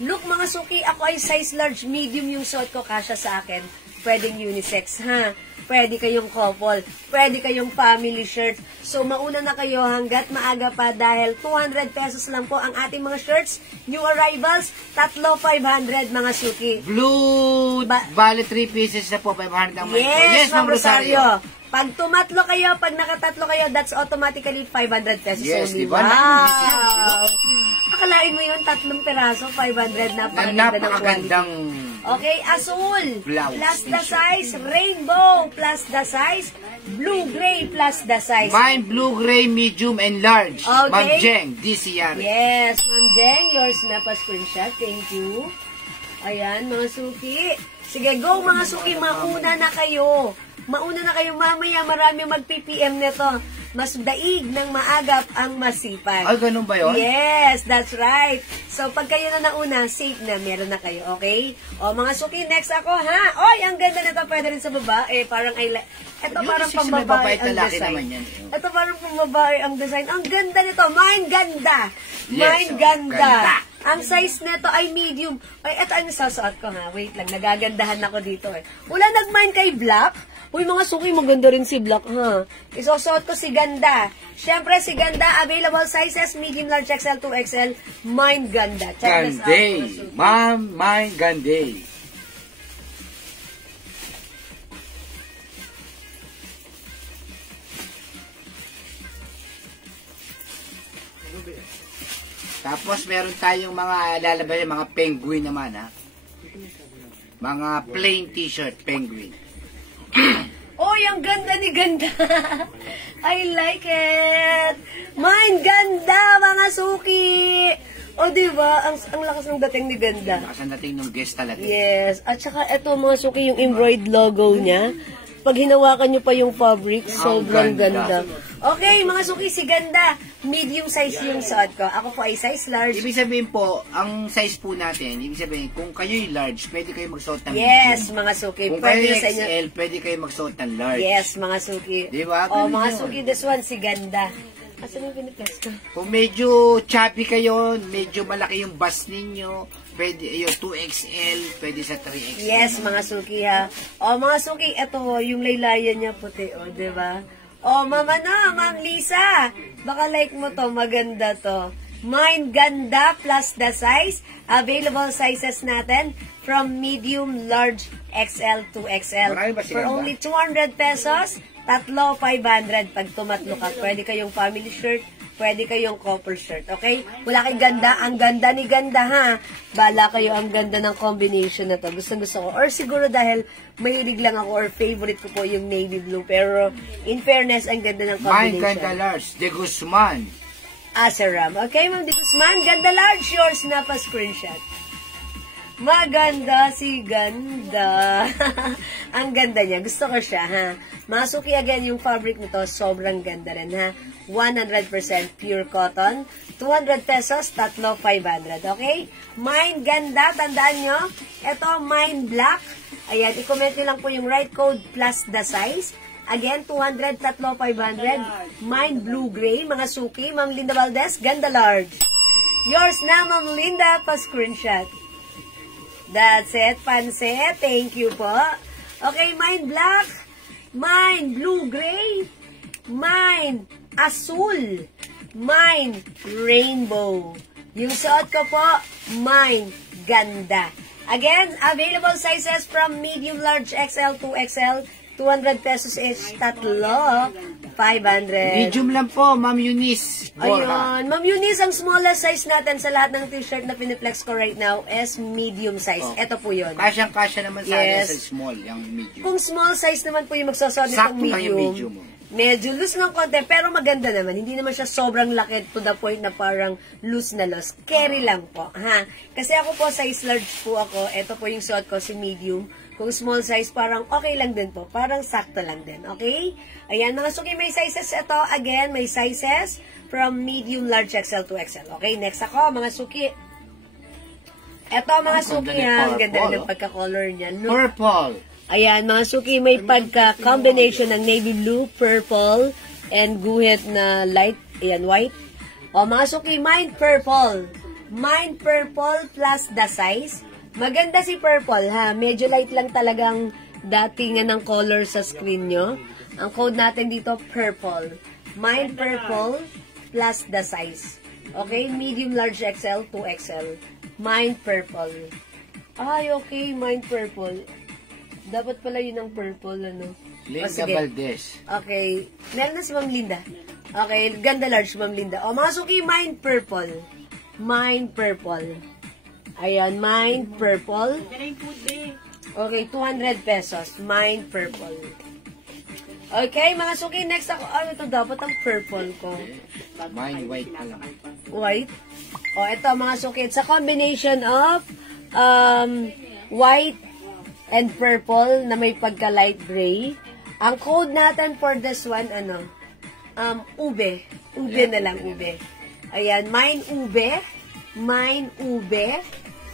Look, mga suki, ako ay size large, medium yung suot ko. Kasya sa akin. Pwedeng unisex, ha? Pwede kayong couple. Pwede kayong family shirt. So, mauna na kayo hanggat maaga pa dahil 200 pesos lang po ang ating mga shirts. New arrivals, 3,500 mga suki. Blue, bali 3 pieces na po, 500 ang Yes, Ma'am Rosario. Pag tumatlo kayo, pag nakatatlo kayo, that's automatically 500 pesos yes, only. diba? Wow! Akalain mo yun, 3 peraso, 500 na. Napakagandang okay, Azul blouse, plus the size, Rainbow plus the size, Blue-gray plus the size. Mine, blue-gray, medium, and large. Okay. Ma'am Jeng, DCR. Yes, Ma'am Jeng, yours na pa screenshot. Thank you. Ayan, mga suki. Sige, go mga suki, mauna na kayo. Mauna na kayo, mamaya marami mag-PPM nito. Mas daig ng maagap ang masipag. Ay, ganun ba yun? Yes, that's right. So, pag kayo na nauna, safe na, meron na kayo, okay? O, mga suki, next ako, ha? Oy, ang ganda nito, pwede rin sa babae. Parang, ito parang pambabae ang design. Ito parang pambabae ang design. Ang ganda nito, mine ganda. Mine Yes, ganda. ganda. Ang size nito ay medium. Ay, ito ang sasuot ko, ha? Wait lang, nagagandahan ako dito, eh. Wala nag-mine kay Black? Uy, mga suki, maganda rin si Black, ha? Isusuot ko si Ganda. Siyempre, si Ganda, available sizes, medium, large, XL, 2XL, mine Ganda. Check this out, Ganday. mga suki. Ma'am, mine Ganday. Tapos, meron tayong mga lalabas yung mga penguin naman, ha? Mga plain t-shirt, penguin. Oy, ang ganda ni Ganda. I like it. Mine Ganda, mga suki. O, diba? Ang lakas ng dating ni Ganda. Lakas ang dating ng guest talaga. Yes. At saka, ito mga suki, yung embroidered logo niya. Pag hinawakan nyo pa yung fabric, sobrang ganda. Okay, mga suki, si Ganda. Medium size yung suot ko. Ako po ay size large. Ibig sabihin po, ang size po natin, ibig sabihin, kung kayo'y large, pwede kayo magsuot ng Yes, medium. mga suki. Kung Pwede kayo'y sa inyo. XL, pwede kayo magsuot ng large. Yes, mga suki. Diba? O, Ganun mga yun. suki, this one, si Ganda. Asan yung pinipes ko? Kung medyo chubby kayo, medyo malaki yung bust ninyo, pwede yung 2XL, pwede sa 3XL. Yes, mga suki ha. O, mga suki, ito, yung laylayan niya puti, o, diba? O, mama na, Ma'am Lisa. Baka like mo to, maganda to. Mine Ganda plus the size. Available sizes natin from medium, large, XL to XL. Marami ba si For Ganda? only 200 pesos, 3,500 pag tumatlo ka. Pwede kayong family shirt, pwede kayong couple shirt, okay? Wala kay Ganda, ang ganda ni Ganda, ha? Bala kayo, ang ganda ng combination na to. Gusto ko. Or siguro dahil mahilig lang ako or favorite ko po yung navy blue. Pero, in fairness, ang ganda ng Mine combination. Ganda large, De Guzman. Asaram. Okay, Ma'am De Guzman, ganda large, yours na pa screenshot. Maganda si Ganda. Ang ganda niya. Gusto ko siya, ha? Masuki again yung fabric nito. Sobrang ganda rin, ha? 100% pure cotton. 200 pesos, 3,500. Okay? Mine Ganda. Tandaan nyo. Ito, Mine Black. Ayan, i-comment nyo lang po yung right code plus the size. Again, 200, 3,500. Mine Blue Gray. Mga suki. Ma'am Linda Valdez, Ganda large. Yours na, Ma'am Linda. Pa-screenshot. That's it, Panse. Thank you po. Okay, mine black, mine blue-gray, mine azul, mine rainbow. Yung suot ko po, mine Ganda. Again, available sizes from medium, large, XL to XL. 200 pesos each, tatlo. 500. Medium lang po, Ma'am Eunice. Ayun. Ma'am Eunice, ang smallest size natin sa lahat ng t-shirt na piniplex ko right now is medium size. Ito po yun. Kasyang-kasya naman sa akin sa small, yung medium. Kung small size naman po yung magsasod nitong medium, medyo loose ng konti, pero maganda naman. Hindi naman siya sobrang laki to the point na parang loose na loose. Carry lang po. Ha? Kasi ako po, size large po ako. Ito po yung suot ko, si medium. Kung small size, parang okay lang din po. Parang sakto lang din. Okay? Ayan, mga suki, may sizes ito. Again, may sizes from medium, large, XL to XL. Okay, next ako, mga suki. Ito, mga suki, ha. Ang ganda rin ng pagka-color niya. Purple. Ayan, mga suki, may pagka-combination ng navy blue, purple, and guhit na light, ayan, white. O, mga suki, mine purple. Mine purple plus the size. Maganda si purple, ha. Medyo light lang talagang datingan ng color sa screen nyo. Ang code natin dito, purple. Mine purple plus the size. Okay, medium, large, XL, 2XL. Mine purple. Ay, okay, mine purple. Dapat pala yun ang purple, ano. Linda Valdez. Okay. Meron na si Ma'am Linda. Okay, ganda large, Ma'am Linda. O, mga suki, mine purple. Mine purple. Ayan, mine purple. Okay, 200 pesos. Mine purple. Okay, mga suki, next ako. Ano ito dapat ang purple ko? Mine white pa lang. White? O, ito mga suki. It's a combination of white and purple na may pagka-light gray. Ang code natin for this one, ano? Ube. Ube na lang, ube. Ayan, mine ube. Mine ube.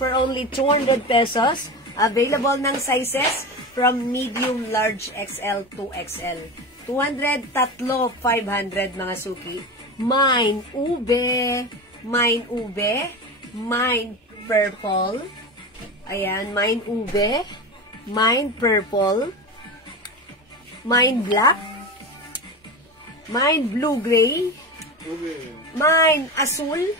For only 200 pesos. Available ng sizes from medium, large, XL to XL. 200, tatlo, 500 mga suki. Mine ube. Mine ube. Mine purple. Ayan, mine ube. Mine purple. Mine black. Mine blue-gray. Mine asul.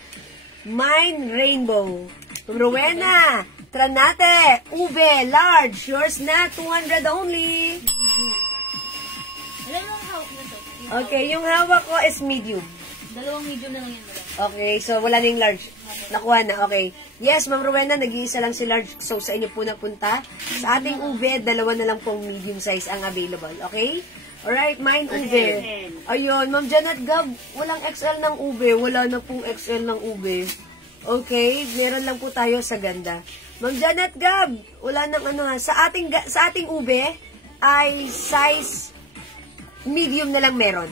Mine rainbow. Rowena, Tranate, ube, large. Yours na, 200 only. Alam mo ang hawak na to? Okay, yung hawak ko is medium. Dalawang medium na lang yan. Okay, so wala na yung large. Nakuha na, okay. Yes, Ma'am Rowena, nag-iisa lang si large. So, sa inyo po napunta. Sa ating ube, dalawa na lang pong medium size ang available. Okay? Alright, mine ube. Ayun, Ma'am Janet Gab, walang XL ng ube. Wala na pong XL ng ube. Okay, meron lang po tayo sa ganda. Ma'am Janet Gab, wala nang ano ha. Sa ating ube ay size medium na lang meron.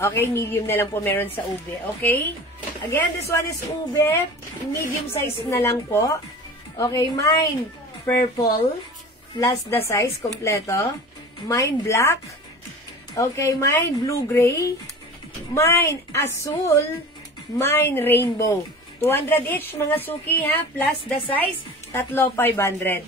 Okay, medium na lang po meron sa ube. Okay? Again, this one is ube. Medium size na lang po. Okay, mine purple plus the size kompleto. Mine black. Okay, mine blue-gray. Mine asul. Mine rainbow. 200 each, mga suki ha, plus the size, tatlo, 500.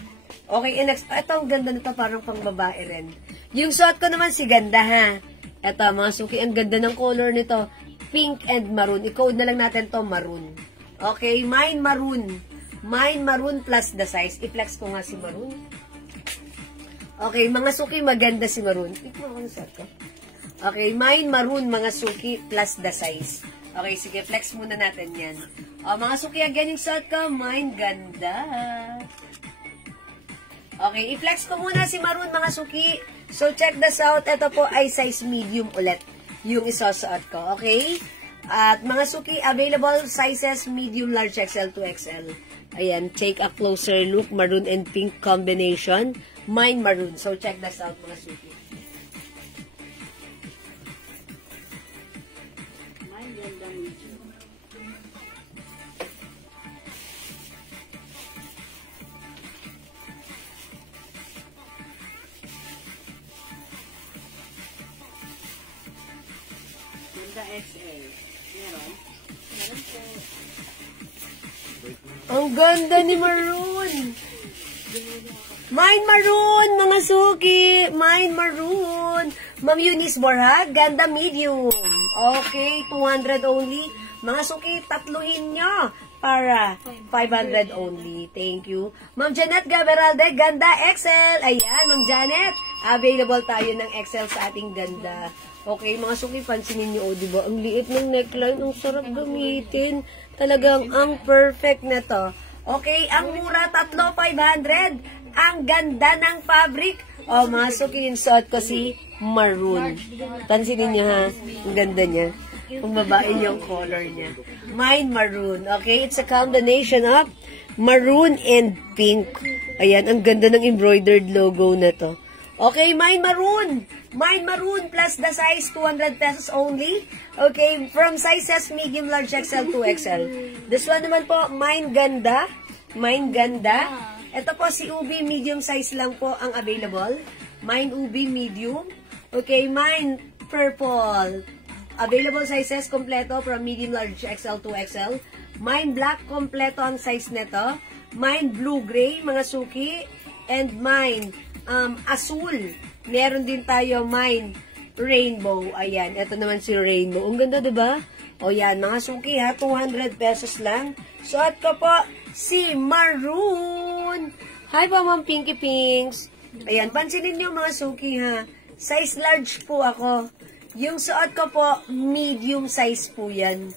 Okay, and next, ito ang ganda nito, parang pang babae rin. Yung suot ko naman si ganda ha. Ito, mga suki, ang ganda ng color nito, pink and maroon. I-code na lang natin to maroon. Okay, mine maroon. Mine maroon plus the size. I-flex ko nga si maroon. Okay, mga suki, maganda si maroon. Ito ako suot ko. Okay, mine maroon, mga suki, plus the size. Okay, sige, flex muna natin yan. O, mga suki, again yung suot ko, mine ganda. Okay, i-flex ko muna si maroon, mga suki. So, check this out. Ito po ay size medium ulit yung isusuot ko. Okay? At mga suki, available sizes medium, large, XL to XL. Ayan, take a closer look. Maroon and pink combination. Mine maroon. So, check this out, mga suki. Mine ganda medium. XL. Meron? Meron po. Ang ganda ni maroon. Mine maroon, mga suki. Mine maroon. Ma'am Eunice Borja, ganda medium. Okay, 200 only. Mga suki, tatluhin nyo para 500 only. Thank you. Ma'am Janet Gaberalde, ganda XL. Ayan, Ma'am Janet. Available tayo ng XL sa ating ganda. Okay, mga suki, pansinin niyo, oh, diba? Ang liit ng neckline, ang sarap gamitin. Talagang ang perfect na to. Okay, ang mura, 3,500. Ang ganda ng fabric. O, mga suki, yung suot ko si maroon. Pansinin niyo ha, ang ganda niya. Kung babae yung color niya. Mine maroon. Okay, it's a combination of maroon and pink. Ayan, ang ganda ng embroidered logo na to. Okay, mine maroon. Mine maroon plus the size, 200 pesos only. Okay, from sizes medium, large, XL to XL. This one naman po, mine ganda. Mine ganda. Ito po si Ubi, medium size lang po ang available. Mine Ubi, medium. Okay, mine purple. Available sizes, kompleto from medium, large, XL to XL. Mine black, kompleto ang size nito. Mine blue-gray, mga suki. And mine asul. Meron din tayo mine rainbow. Ayan, ito naman si rainbow. Ang ganda, diba? O yan, mga suki ha, 200 pesos lang. Suot ko po si maroon. Hi po, Ma'am Pinky Pinks. Ayan, pansinin nyo mga suki ha. Size large po ako. Yung suot ko po, medium size po yan.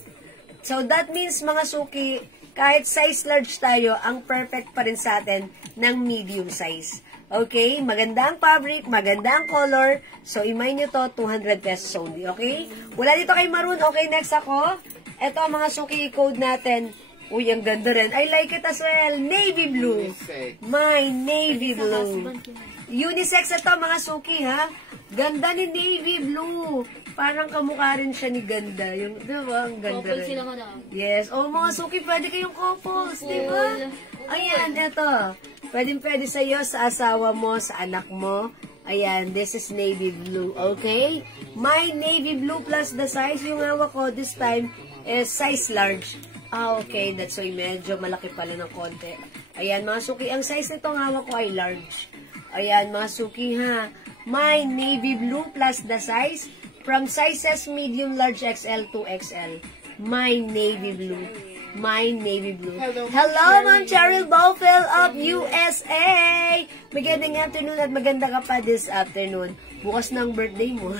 So, that means mga suki, kahit size large tayo, ang perfect pa rin sa atin ng medium size. Okay? Maganda ang fabric, maganda ang color. So, imay nyo to, 200 pesos only. Okay? Wala dito kay maroon. Okay, next ako. Ito, mga suki, code natin. Uy, ang ganda rin. I like it as well. Navy blue. My navy blue. Unisex ito, mga suki, ha? Ganda ni navy blue. Parang kamukha rin siya ni ganda. Yung, diba? Ang ganda rin. Sila, madam. Yes. O, mga suki, pwede kayong couples, diba? Ayan, ito. Pwede sa'yo, sa asawa mo, sa anak mo. Ayan, this is navy blue. Okay? My navy blue plus the size. Yung hawak ko this time is size large. Ah, okay. That's why medyo malaki pala ng konti. Ayan, mga suki. Ang size nitong hawak ko ay large. Ayan, mga suki ha. My navy blue plus the size. From sizes medium, large, XL to XL. My navy blue. My navy blue. Hello, Ma'am Cheryl Bowfield of USA! Magandang afternoon at maganda ka pa this afternoon. Bukas na ang birthday mo.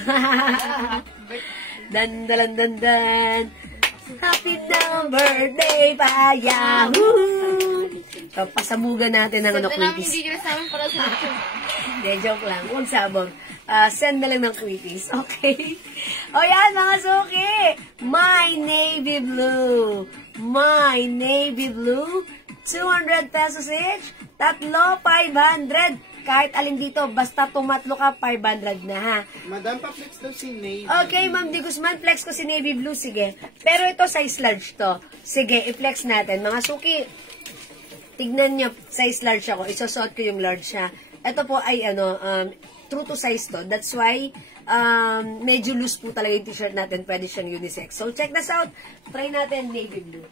Dan. Happy na birthday pa, Yahoo! So, pasabugan natin ng ano, quitis. Hindi nila sa amin para sa Hindi, joke lang. Huwag sabog. Send na lang ng quitis. Okay? O yan, mga suki. My navy blue. My navy blue. 200 pesos each. 500. Kahit alin dito, basta tumatlo ka, 500 na ha. Madam, pa-flex daw si Navy. Okay, Ma'am Di Guzman, flex ko si navy blue, sige. Pero ito, size large to. Sige, i-flex natin. Mga suki, tignan nyo, size large ako. Isosot ko yung large siya. Ito po ay, true to size to. That's why, medyo loose po talaga yung t-shirt natin. Pwede siyang unisex. So, check this out. Try natin navy blue.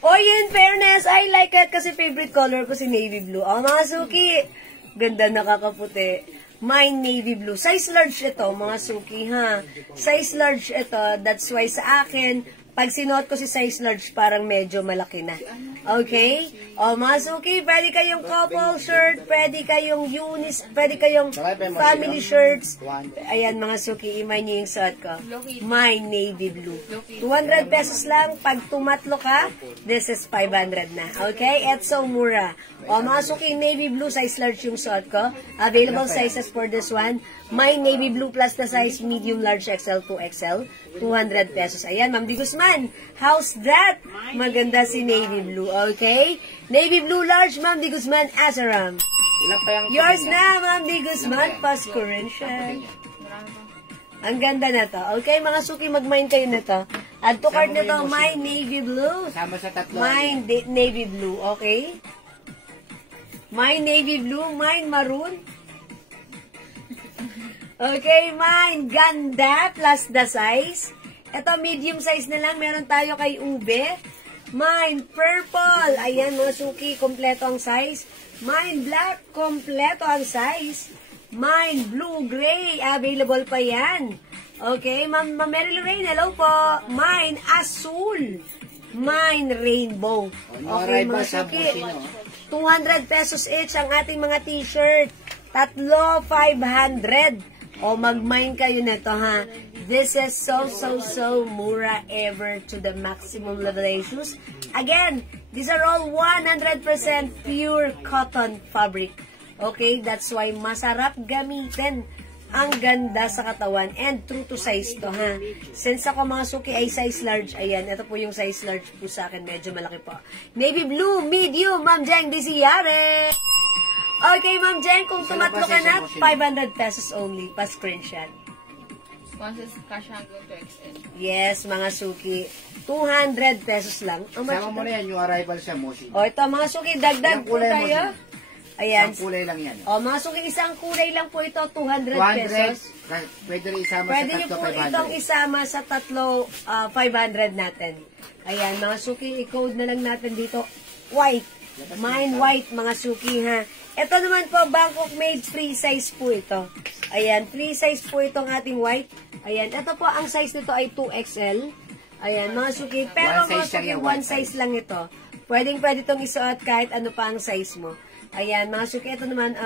Oh, in fairness, I like it kasi favorite color ko si navy blue. Oh, mga suki, ganda nakakaputi. My navy blue. Size large ito, mga suki, ha? Size large ito. That's why sa akin, pag sinuot ko si size large, parang medyo malaki na. Okay? O, mga suki, pwede kayong couple shirt, pwede kayong pwede kayong family shirts. Ayan, mga suki, imay niyo yung suot ko. My navy blue. 200 pesos lang. Pag tumatlo ka, this is 500 na. Okay? It's so mura. O, mga suki, navy blue, size large yung suot ko. Available sizes for this one. My navy blue plus the size medium, large, XL to XL. 200 pesos. Ayan, Ma'am Di Guzman. How's that? Maganda si navy blue. Okay? Navy blue large, Ma'am Di Guzman, Asaram. Yours na, Ma'am Di Guzman, Pasko rin siya. Ang ganda na to. Okay, mga suki, mag-mine kayo na to. Add to cart na to, my navy blue. Sama sa tatlo. My navy blue, okay? Mine navy blue, mine maroon. Okay, mine ganda plus the size. Ito, medium size na lang. Meron tayo kay Ube. Mine purple. Ayan, mga suki, kompleto ang size. Mine black, kompleto ang size. Mine blue-gray, available pa yan. Okay, Ma'am Mary Lorraine, hello po. Mine asul. Mine rainbow. Okay, mga suki. 200 pesos each ang ating mga t-shirt. Tatlo, 500. O, mag-mine kayo nito, ha? This is so mura ever to the maximum level issues. Again, these are all 100% pure cotton fabric. Okay, that's why masarap gamitin. Ang ganda sa katawan and true to size to, ha. Since ako mga suki ay size large, ayan, ito po yung size large po sa akin, medyo malaki po. Navy blue, medium, Ma'am Jeng Disiyare. Okay, Ma'am Jeng, kung tumatlo ka na, 500 pesos only, pa-screenshot. Sponsors cash hanggang to XL. Yes, mga suki, 200 pesos lang. Sama mo na yan, yung arrival sa Moshi. O, ito mga suki, dagdag po tayo. Ayan. Isang kulay lang yan. O, mga suki, isang kulay lang po ito, 200 pesos. Pwede rin isama Pwede sa niyo tatlo, po 500. itong isama sa tatlo, 500 natin. Ayan, mga suki, i-code na lang natin dito, white. Mine white, mga suki, ha. Ito naman po, Bangkok made, free size po ito. Ayan, free size po itong ating white. Ayan, ito po, ang size nito ay 2XL. Ayan, mga suki, pero mga suki, one size lang ito. Pwede itong isuot kahit ano pa ang size mo. Ayan, mga suki, ito naman,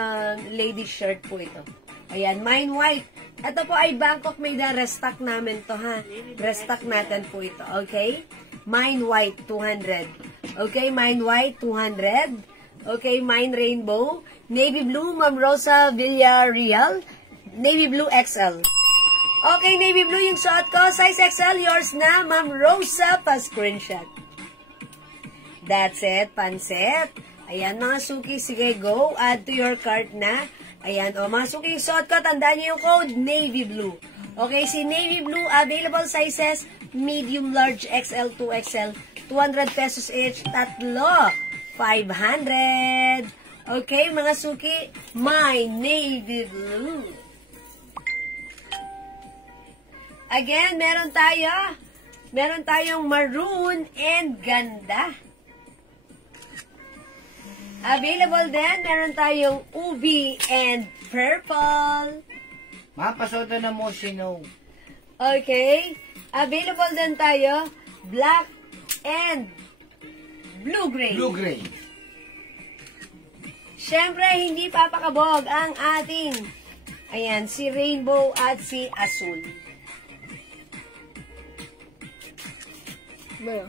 ladies shirt po ito. Ayan, mine white. Ito po ay Bangkok made na restock namin to, ha. Restock natin po ito, okay? Mine white, 200. Okay, mine white, 200. Okay, mine rainbow. Navy blue, Ma'am Rosa Villarreal. Navy blue XL. Okay, navy blue yung suot ko. Size XL, yours na, Ma'am Rosa, pa-screenshot. That's it, pansit. Ayan, mga suki, sige, go. Add to your cart na. Ayan, o, mga suki, suot ko, tandaan niyo yung code, navy blue. Okay, si navy blue, available sizes, medium, large, XL, 2XL, 200 pesos each, tatlo, 500. Okay, mga suki, my navy blue. Again, meron tayong maroon and ganda. Available din, meron tayong ubi and purple. Mapasoto na mo, sino? Okay. Available din tayo, black and blue-gray. Blue-gray. Siyempre, hindi papakabog ang ating, ayan, si rainbow at si asul. 200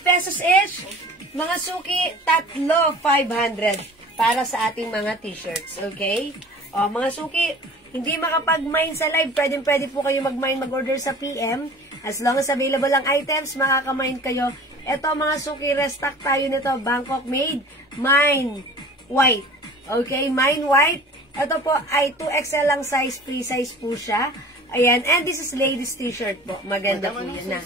pesos each. Mga suki, tatlo, 500 para sa ating mga t-shirts. Okay? O, mga suki, hindi makapag-mine sa live, pwede po kayo mag-mine, mag-order sa PM. As long as available ang items, makaka-mine kayo. Ito, mga suki, restock tayo nito. Bangkok made, mine white. Okay? Mine white. Ito po ay 2XL lang size, free size po siya. Ayan, and this is ladies t-shirt po. Maganda po yan na.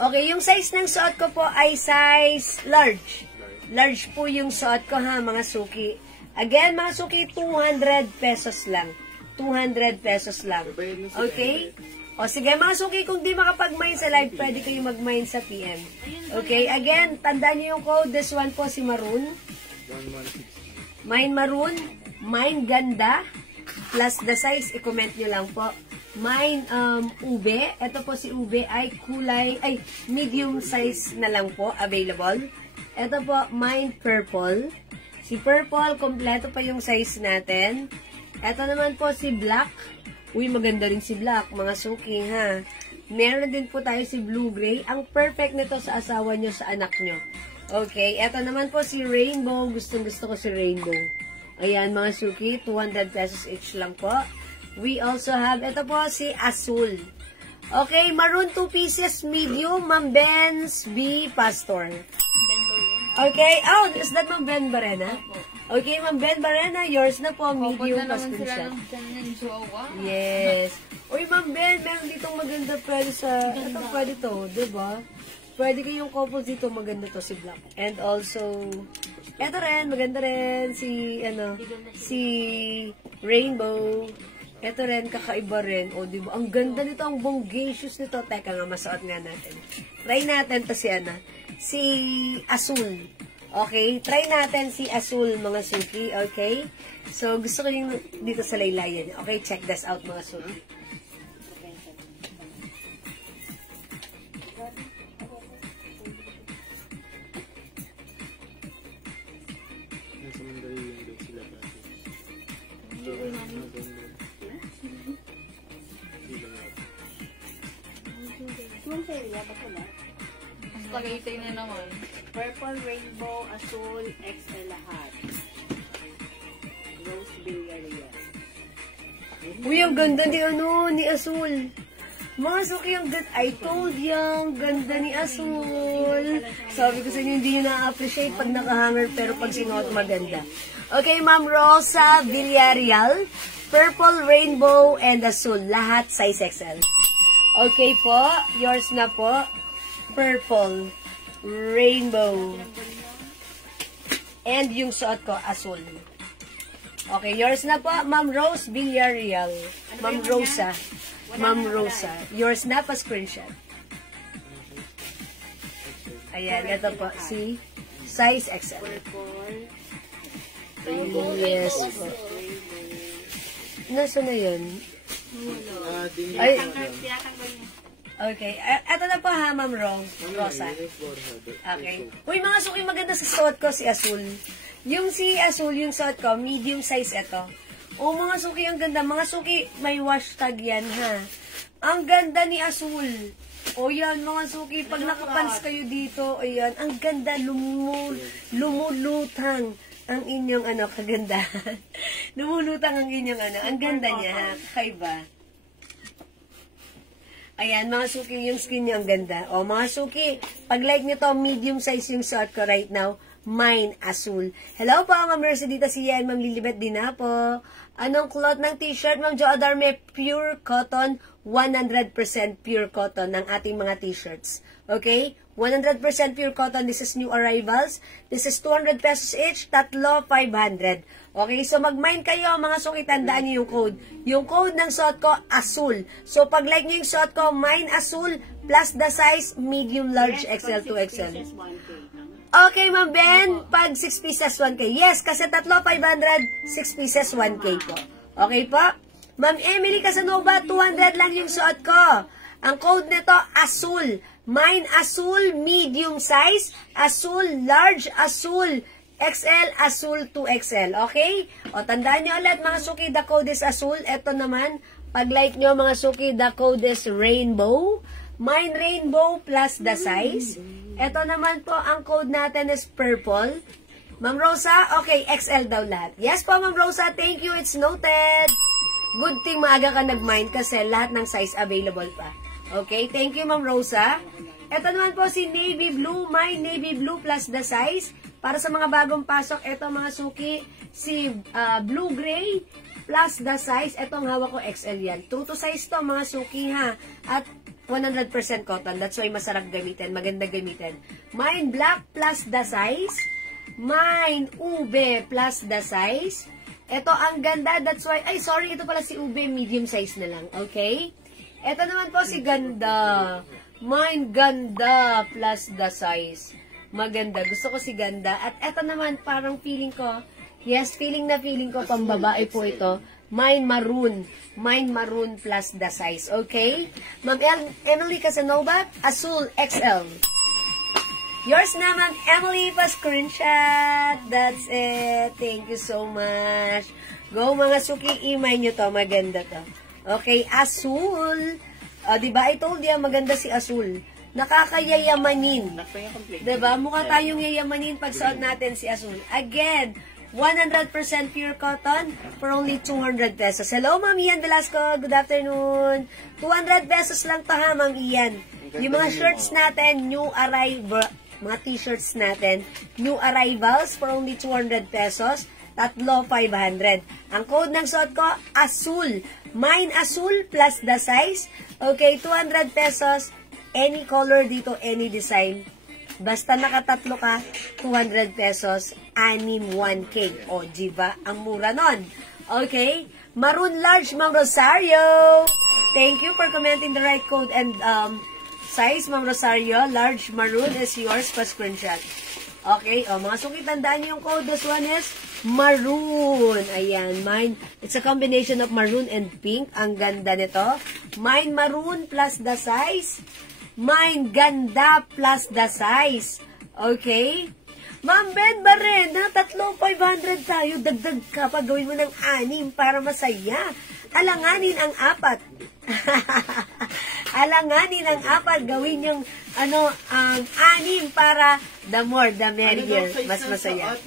Okay, yung size ng suot ko po ay size large. Large po yung suot ko, ha, mga suki. Again, mga suki, 200 pesos lang. 200 pesos lang. Okay? O sige, mga suki, kung di makapag-mine sa live, pwede kayo mag-mine sa PM. Okay, again, tandaan niyo yung code. This one po si Maroon. Mine Maroon. Mine Ganda. Plus the size, i-comment nyo lang po. Mine ube. Ito po si ube ay kulay, ay medium size na lang po available. Ito po, mine purple. Si purple, kompleto pa yung size natin. Ito naman po si black. Uy, maganda rin si black, mga suki, ha. Meron din po tayo si blue-gray. Ang perfect nito sa asawa nyo, sa anak nyo. Okay, ito naman po si rainbow. Gustong-gusto ko si rainbow. Ayan, mga suki, 200 pesos each lang po. We also have, ito po, si Azul. Okay, maroon 2 pieces, medium, Ma'am Benz B. Pastor. Okay, oh, is that Ma'am Ben Barena? Okay, Ma'am Ben Barena, yours na po, medium, pastor siya. Yes. Uy, Ma'am Ben, meron ditong maganda pwede sa, ito pwede to, diba? Pwede kayong couples dito, maganda to si Black. And also, eto rin, maganda rin si Rainbow. Eto rin, kakaiba rin. O, diba? Ang ganda nito, ang bonggacious nito. Teka nga, masuot nga natin. Try natin to si Azul. Okay? Try natin si Azul, mga suki. Okay? So, gusto ko yung dito sa laylayan. Okay? Check this out, mga suki. Mas tagaytay na naman. Purple, rainbow, azul, XL lahat. Rose Villarreal. Uy, ang ganda ni Azul. Mga suki, ang ganda. I told you, ang ganda ni Azul. Sabi ko sa inyo, hindi nyo na-appreciate pag nakahanger, pero pag sinuot, maganda. Okay, Ma'am Rosa Villarreal. Purple, rainbow, and azul. Lahat size XL. Okay po, yours na po. Purple, rainbow, and yung suot ko, azul. Okay, yours na po, Ma'am Rose Villarreal. Ma'am Rosa. Ma'am Rosa. Yours na pa screenshot. Ayan, ito po, si size XL. Yes po. Nasa na yun? Ay, okay. Ito na po ha, Ma'am Rosa. Okay. Uy, mga suki, maganda sa suot ko, si Azul. Yung si Azul, yung suot ko, medium size ito. O, mga suki, ang ganda. Mga suki, may wash tag yan, ha? Ang ganda ni Azul. O, yan, mga suki, pag nakapans kayo dito, ayan, ang ganda, lumulutang ang inyong, kagandahan. Lumulutang ang inyong, ang ganda niya, ha? Kakaiba. Ayan, mga suki, yung skin niyo ang ganda. O, mga suki, pag like nyo to, medium size yung suot ko right now, mine, Azul. Hello po, Ma'am Mercedita Sian, Ma'am Lilibet din na po. Anong cloth ng t-shirt, Ma'am Jo Adarme? Pure cotton, 100% pure cotton ng ating mga t-shirts. Okay? 100% pure cotton. This is new arrivals. This is 200 pesos each. Tatlo, 500. Okay? So, mag-mine kayo, mga suki. Tandaan niyo yung code. Yung code ng suot ko, Azul. So, pag like niyo yung suot ko, mine Azul, plus the size, medium, large, XL to XL. Okay, Ma'am Ben. Pag 6 pieces, 1K. Yes, kasi tatlo, 500. 6 pieces, 1K po. Okay po? Ma'am Emily Casanova, 200 lang yung suot ko. Ang code nito, Azul. Mine Azul, medium size. Azul, large, Azul, XL, Azul 2XL. Okay? O, tandaan nyo ulit, mga suki, the code is Azul. Ito naman, pag like nyo, mga suki, the code is Rainbow. Mine Rainbow plus the size. Ito naman po, ang code natin is Purple. Ma'am Rosa, okay, XL daw lahat. Yes po, Ma'am Rosa, thank you, it's noted. Good thing maaga ka nag-mine kasi lahat ng size available pa. Okay, thank you, Ma'am Rosa. Ito naman po si Navy Blue, my Navy Blue plus the size. Para sa mga bagong pasok, ito mga suki, si Blue Gray plus the size. Ito ang hawak ko, XL yan. True to size to, mga suki ha. At 100% cotton. That's why masarap gamitin. Maganda gamitin. Mine black plus the size. Mine ube plus the size. Ito ang ganda. That's why, ay sorry, ito pala si ube. Medium size na lang. Okay? Ito naman po si ganda. Mine ganda plus the size. Maganda. Gusto ko si ganda. At ito naman parang feeling ko, yes, feeling ko pambabae po ito. Mine maroon. Mine maroon plus the size. Okay? Ma'am Emily Casanova, Azul XL. Yours na, Ma'am Emily, pa screenshot. That's it. Thank you so much. Go mga suki, email nyo to. Maganda to. Okay, Azul. Diba, I told you, maganda si Azul. Nakakayayamanin. Diba, mukha tayong yayamanin pag suot natin si Azul. Again, 100% pure cotton for only 200 pesos. Hello, Ma'am Ian Velasco. Good afternoon. 200 pesos lang to ha, Ma'am Ian. Yung mga shirts natin, new arrival, mga t-shirts natin, new arrivals for only 200 pesos. Tatlo, 500. Ang code ng suot ko, Azul. Mine Azul plus the size. Okay, 200 pesos. any color dito, any design. Basta nakatatlo ka, 200 pesos, 1K. O, diba? Ang mura nun. Okay? Maroon large, Ma'am Rosario. Thank you for commenting the right code and size, Ma'am Rosario. Large maroon is yours. Pa-screenshot. Okay? O, mga suki, tandaan niyo yung code. This one is maroon. Ayan, mine. It's a combination of maroon and pink. Ang ganda nito. Mine maroon plus the size. Mine ganda plus the size. Okay? Ma'am Ben ba rin? Na 3,500 tayo. Dagdag ka pa. Gawin mo ng 6 para masaya. Alanganin ang 4. Alanganin ang 4. Gawin yung 6 para the more, the merrier. Mas masaya.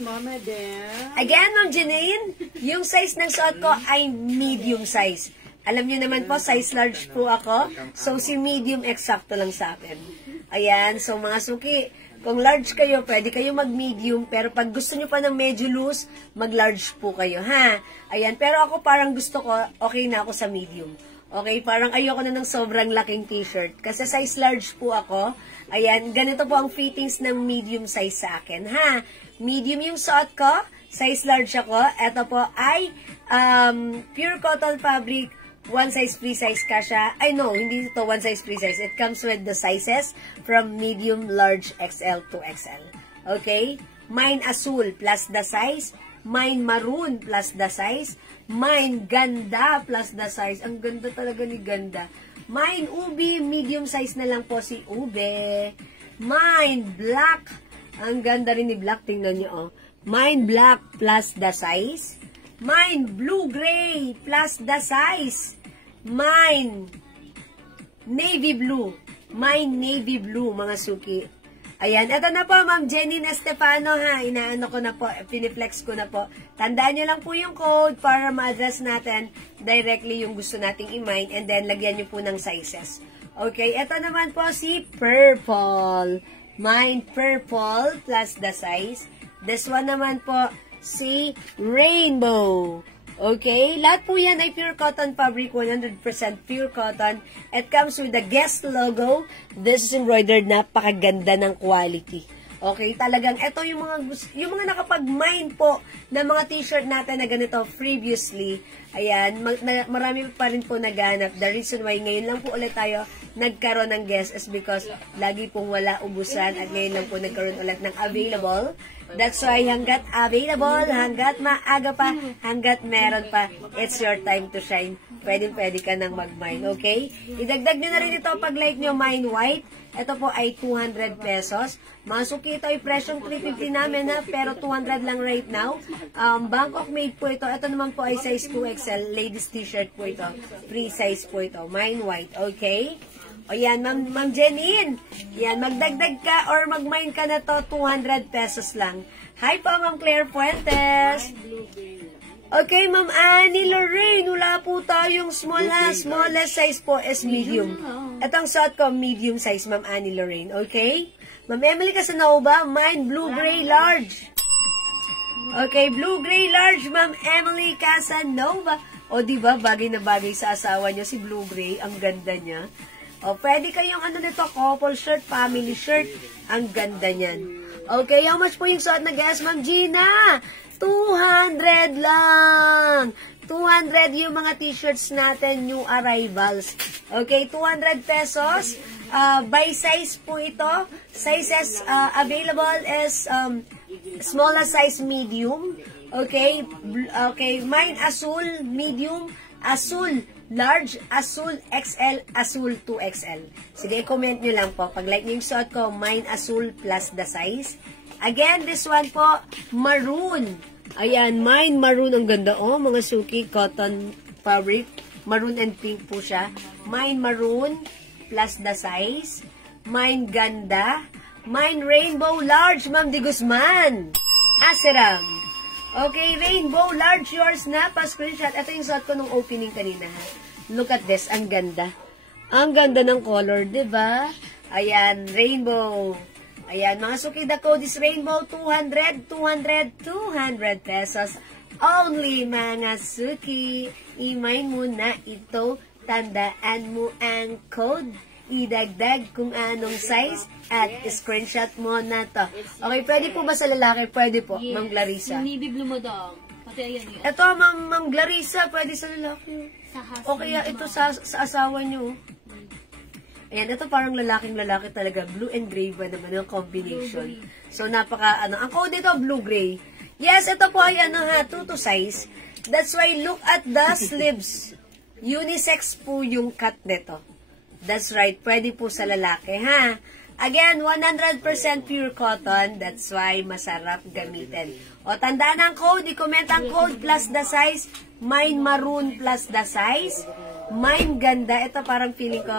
Again, Ma'am Janine, yung size ng suot ko ay medium size. Alam niyo naman po, size large po ako. So, si medium eksakto lang sa akin. Ayan. So, mga suki, kung large kayo, pwede kayo mag-medium. Pero pag gusto niyo pa ng medyo loose, mag-large po kayo, ha? Ayan. Pero ako parang gusto ko, okay na ako sa medium. Okay? Parang ayoko na ng sobrang laking t-shirt. Kasi size large po ako. Ayan. Ganito po ang fittings ng medium size sa akin, ha? Medium yung suot ko. Size large ako. Ito po ay pure cotton fabric. One size, free size ka siya. Ay, no, hindi ito one size, free size. It comes with the sizes from medium, large, XL to XL. Okay? Mine asul plus the size. Mine maroon plus the size. Mine ganda plus the size. Ang ganda talaga ni ganda. Mine ube, medium size na lang po si ube. Mine black. Ang ganda rin ni black. Tingnan nyo, oh. Mine black plus the size. Mine blue-gray plus the size. Mine navy blue. Mine navy blue, mga suki. Ayan, ito na po, Ma'am Jenny Estefano, ha. Inaano ko na po, piniflex ko na po. Tandaan nyo lang po yung code para ma-address natin directly yung gusto nating i-mine and then lagyan nyo po ng sizes. Okay, ito naman po si purple. Mine purple plus the size. This one naman po, si rainbow. Okay? Lahat po yan ay pure cotton fabric, 100% pure cotton. It comes with the Guess logo. This is embroidered, napakaganda ng quality. Okay? Talagang, ito yung mga nakapag-mine po ng mga t-shirt natin na ganito previously. Ayan, marami pa rin po naghanap. The reason why ngayon lang po ulit tayo nagkaroon ng Guess is because lagi pong wala ubusan at ngayon lang po nagkaroon ulit ng available. That's why hanggat available, hanggat maaga pa, hanggat meron pa, it's your time to shine. Pwede ka nang mag-mine, okay? Idagdag nyo na rin ito pag like nyo mine white. Ito po ay 200 pesos. Masuki ito ay presyong 350 namin na, pero 200 lang right now. Bangkok made po ito. Ito naman po ay size 2XL. Ladies t-shirt po ito. Free size po ito. Mine white, okay? O yan, Ma'am Jenine. Yan, magdagdag ka or mag-mine ka na to, 200 pesos lang. Hi po, Ma'am Claire Fuentes. Okay, Ma'am Annie Lorraine, wala po tayong small ha. Smallest size po is medium. Itong suot ko, medium size, Ma'am Annie Lorraine. Okay? Ma'am Emily Casanova, mine blue-gray large. Okay, blue-gray large, Ma'am Emily Casanova. O, diba, bagay na bagay sa asawa niyo, si blue-gray. Ang ganda niya. O, pwede kayong nito, couple shirt, family shirt. Ang ganda niyan. Okay, how much po yung suot na Guess, Ma'am Gina? 200 lang. 200 yung mga t-shirts natin, new arrivals. Okay, 200 pesos. By size po ito. Sizes available is smallest size medium. Okay, okay, mine asul medium, asul large, asul XL, asul 2XL. Sige, comment nyo lang po. Pag like nyo yung suot ko, mine asul plus the size. Again, this one po, maroon. Ayan, mine maroon. Ang ganda, oh, mga suki, cotton fabric. Maroon and pink po siya. Mine maroon plus the size. Mine ganda. Mine rainbow large, Ma'am De Guzman. Asiram. Okay, rainbow large, yours na. Pa-screenshot. Ito yung suot ko nung opening kanina, ha. Look at this. Ang ganda. Ang ganda ng color, diba? Ayan, rainbow. Ayan, mga suki, the code is rainbow, 200 pesos. Only, mga suki. I-mine mo na ito. Tandaan mo ang code. idagdag kung anong size at screenshot mo na to. Okay, pwede po ba sa lalaki? Pwede po, Ma'am Clarissa. Yung navy blue mo daw. Pati ayan yun. Ito, Ma'am Clarissa, pwede sa lalaki. Sa husband. O kaya ito sa asawa nyo. Ayan, ito parang lalaking-lalaki talaga. Blue and gray ba naman yung combination. So, napaka, ang code dito, blue-gray. Yes, ito po ay 2 to size. That's why, look at the sleeves. Unisex po yung cut nito. That's right, pwede po sa lalaki, ha? Again, 100% pure cotton. That's why, masarap gamitin. O, tandaan ang code. I-comment ang code plus the size. Mine maroon plus the size. Mine ganda. Ito parang feeling ko,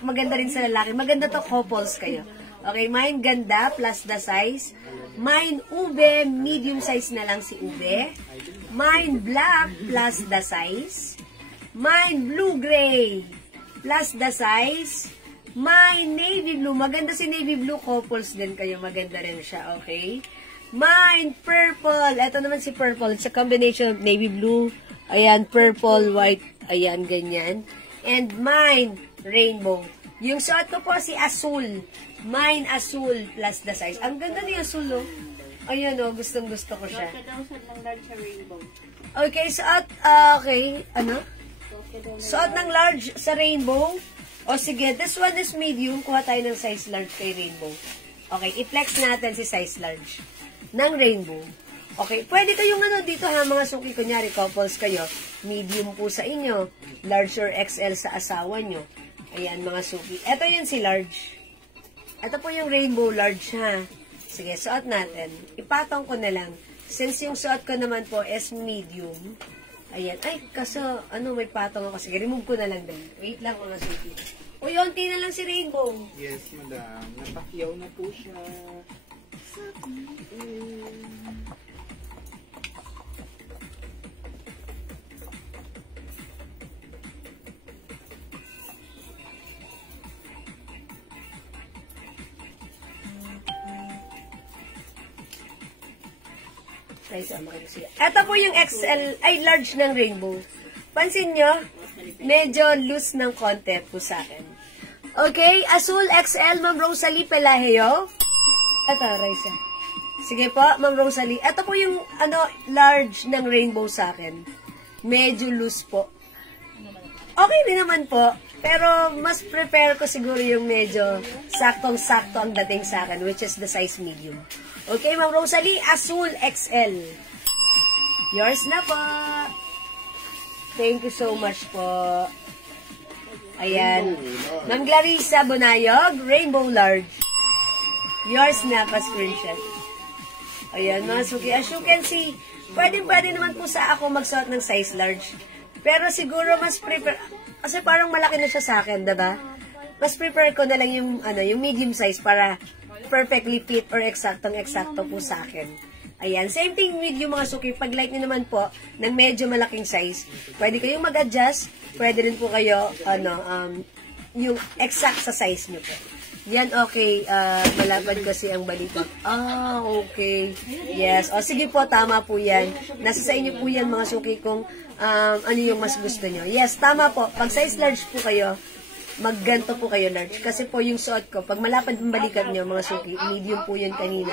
maganda rin sa lalaki. Maganda to couples kayo. Okay, mine ganda plus the size. Mine ube, medium size na lang si ube. Mine black plus the size. Mine blue-gray plus the size. Mine navy blue. Maganda si navy blue. Couples din kayo. Maganda rin siya. Okay? Mine purple. Ito naman si purple. It's a combination of navy blue. Ayan, purple, white. Ayan, ganyan. And mine rainbow. Yung suot ko po si Azul. Mine Azul plus the size. Ang ganda ni Azul, oh. Ayan, oh. Gustong-gusto ko siya. ng large sa rainbow. Okay, suot. Okay, ano? Suot ng large sa rainbow. O sige, this one is medium. Kuha tayo ng size large kay rainbow. Okay, i-flex natin si size large ng rainbow. Okay, pwede kayong dito ha, mga suki, kunyari, couples kayo. Medium po sa inyo. Large or XL sa asawa nyo. Ayan, mga suki. Ito yun si large. Ito po yung rainbow large ha. Sige, suot natin. Ipatong ko na lang. Since yung suot ko naman po is medium. Ayan. Ay, kaso, may patong ako. Sige, remove ko na lang din. Wait lang, mga suki. Uy, onti na lang si rainbow. Yes, madam. Napakyaw na po siya. Ito po yung XL, ay large ng rainbow. Pansin nyo, medyo loose ng konti po sa akin. Okay, Azul XL, Ma'am Rosalie Pelaheo. Ito, Raisa. Sige po, Ma'am Rosalie. Ito po yung large ng rainbow sa akin. Medyo loose po. Okay din naman po, pero mas prepare ko siguro yung medyo saktong-sakto ang dating sa akin, which is the size medium. Okay, Ma'am Rosalie, Azul XL. Yours na po. Thank you so much po. Ayan. Ma'am Clarissa Bonayog, Rainbow Large. Yours na pa screenshot. Ayan, mga suki. As you can see, pwede naman po sa ako magsuot ng size large. Pero siguro mas prefer, kasi parang malaki na siya sa akin, diba? Mas prefer ko na lang yung medium size para perfectly fit or eksaktong-eksakto po sa akin. Ayan. Same thing with yung mga suki. Pag like nyo naman po ng medyo malaking size, pwede kayong mag-adjust. Pwede rin po kayo, yung exact sa size nyo po. Yan, okay. Malapad kasi ang balikat. Okay. Yes. O, sige po, tama po yan. Nasa sa inyo po yan, mga suki, kung ano yung mas gusto nyo. Yes, tama po. Pag size large po kayo, magganto po kayo large. Kasi po yung suot ko, pag malapad yung balikat nyo, mga suki, medium po yun kanina.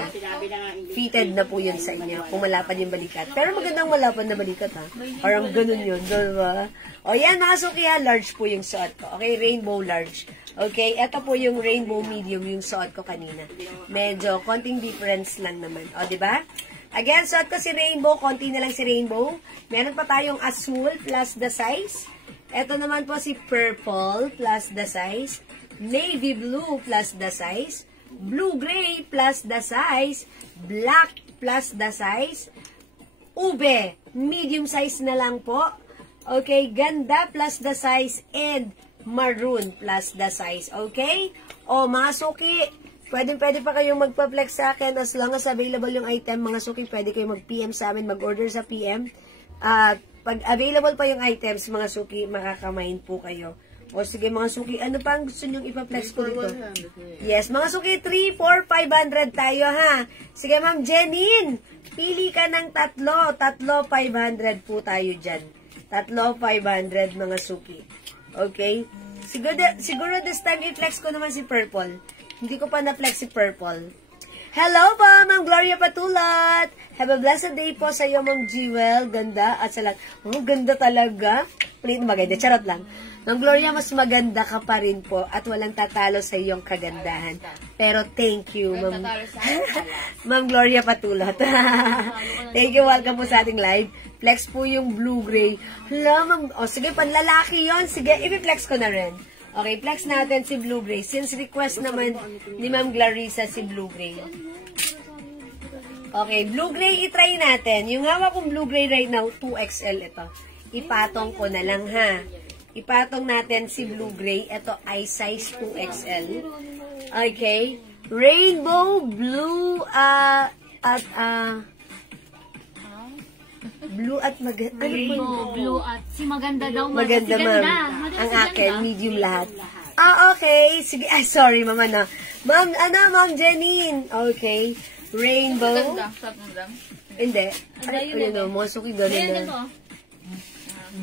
Fitted na po yun sa inyo, kung malapad yung balikat. Pero magandang malapad na balikat, ha? Parang ganun yun, diba? O yan, mga suki, ha? Large po yung suot ko. Okay, rainbow large. Okay, eto po yung rainbow medium, yung suot ko kanina. Medyo, konting difference lang naman. O, diba? Again, suot ko si rainbow, konti na lang si rainbow. Meron pa tayong azul plus the size. Ito naman po si purple plus the size, navy blue plus the size, blue-gray plus the size, black plus the size, ube, medium size na lang po. Okay, ganda plus the size, and maroon plus the size. Okay? O, mga suki, pwede pa kayong magpa-flex sa akin as long as available yung item. Mga suki, pwede kayong mag-PM sa amin, mag-order sa PM. At pag available pa yung items, mga suki, makakamain po kayo. O sige, mga suki, ano pa ang gusto nyong ipaplex ko dito? Yes, mga suki, 3, 4, 500 tayo, ha? Sige, Ma'am Jenin, pili ka ng tatlo, 500 po tayo dyan. 500, mga suki. Okay? Siguro this time i-flex ko naman si Purple. Hindi ko pa na-flex si Purple. Hello po, Ma'am Gloria Patulot. Have a blessed day po sa iyo, Ma'am Jewel. Ganda at salat. Oh, ganda talaga. Ulit maganda. Charot lang. Ma'am Gloria, mas maganda ka pa rin po at walang tatalo sa iyong kagandahan. Pero thank you, Ma'am. Ma'am Gloria Patulot. Thank you. Welcome po sa ating live. Flex po yung blue-gray. Hala, Ma'am. O, sige, panlalaki yon. Sige, i-flex ko na rin. Okay, flex natin si blue-gray. Since request naman ni Ma'am Clarissa si blue-gray. Okay, blue-gray, itry natin. Yung hawak kong blue-gray right now, 2XL ito. Ipatong ko na lang, ha. Ipatong natin si blue-gray. Ito ay size 2XL. Okay. Rainbow blue blue at maganda. Rainbow, blue at si maganda daw. Maganda, ma'am. Ang akin, medium lahat. Okay. Sige. Ay, sorry, mama, no. Ma'am Janine. Okay. Rainbow. Ganda. Stop mo lang. Hindi. Ay, ano, mosuki gano'n na.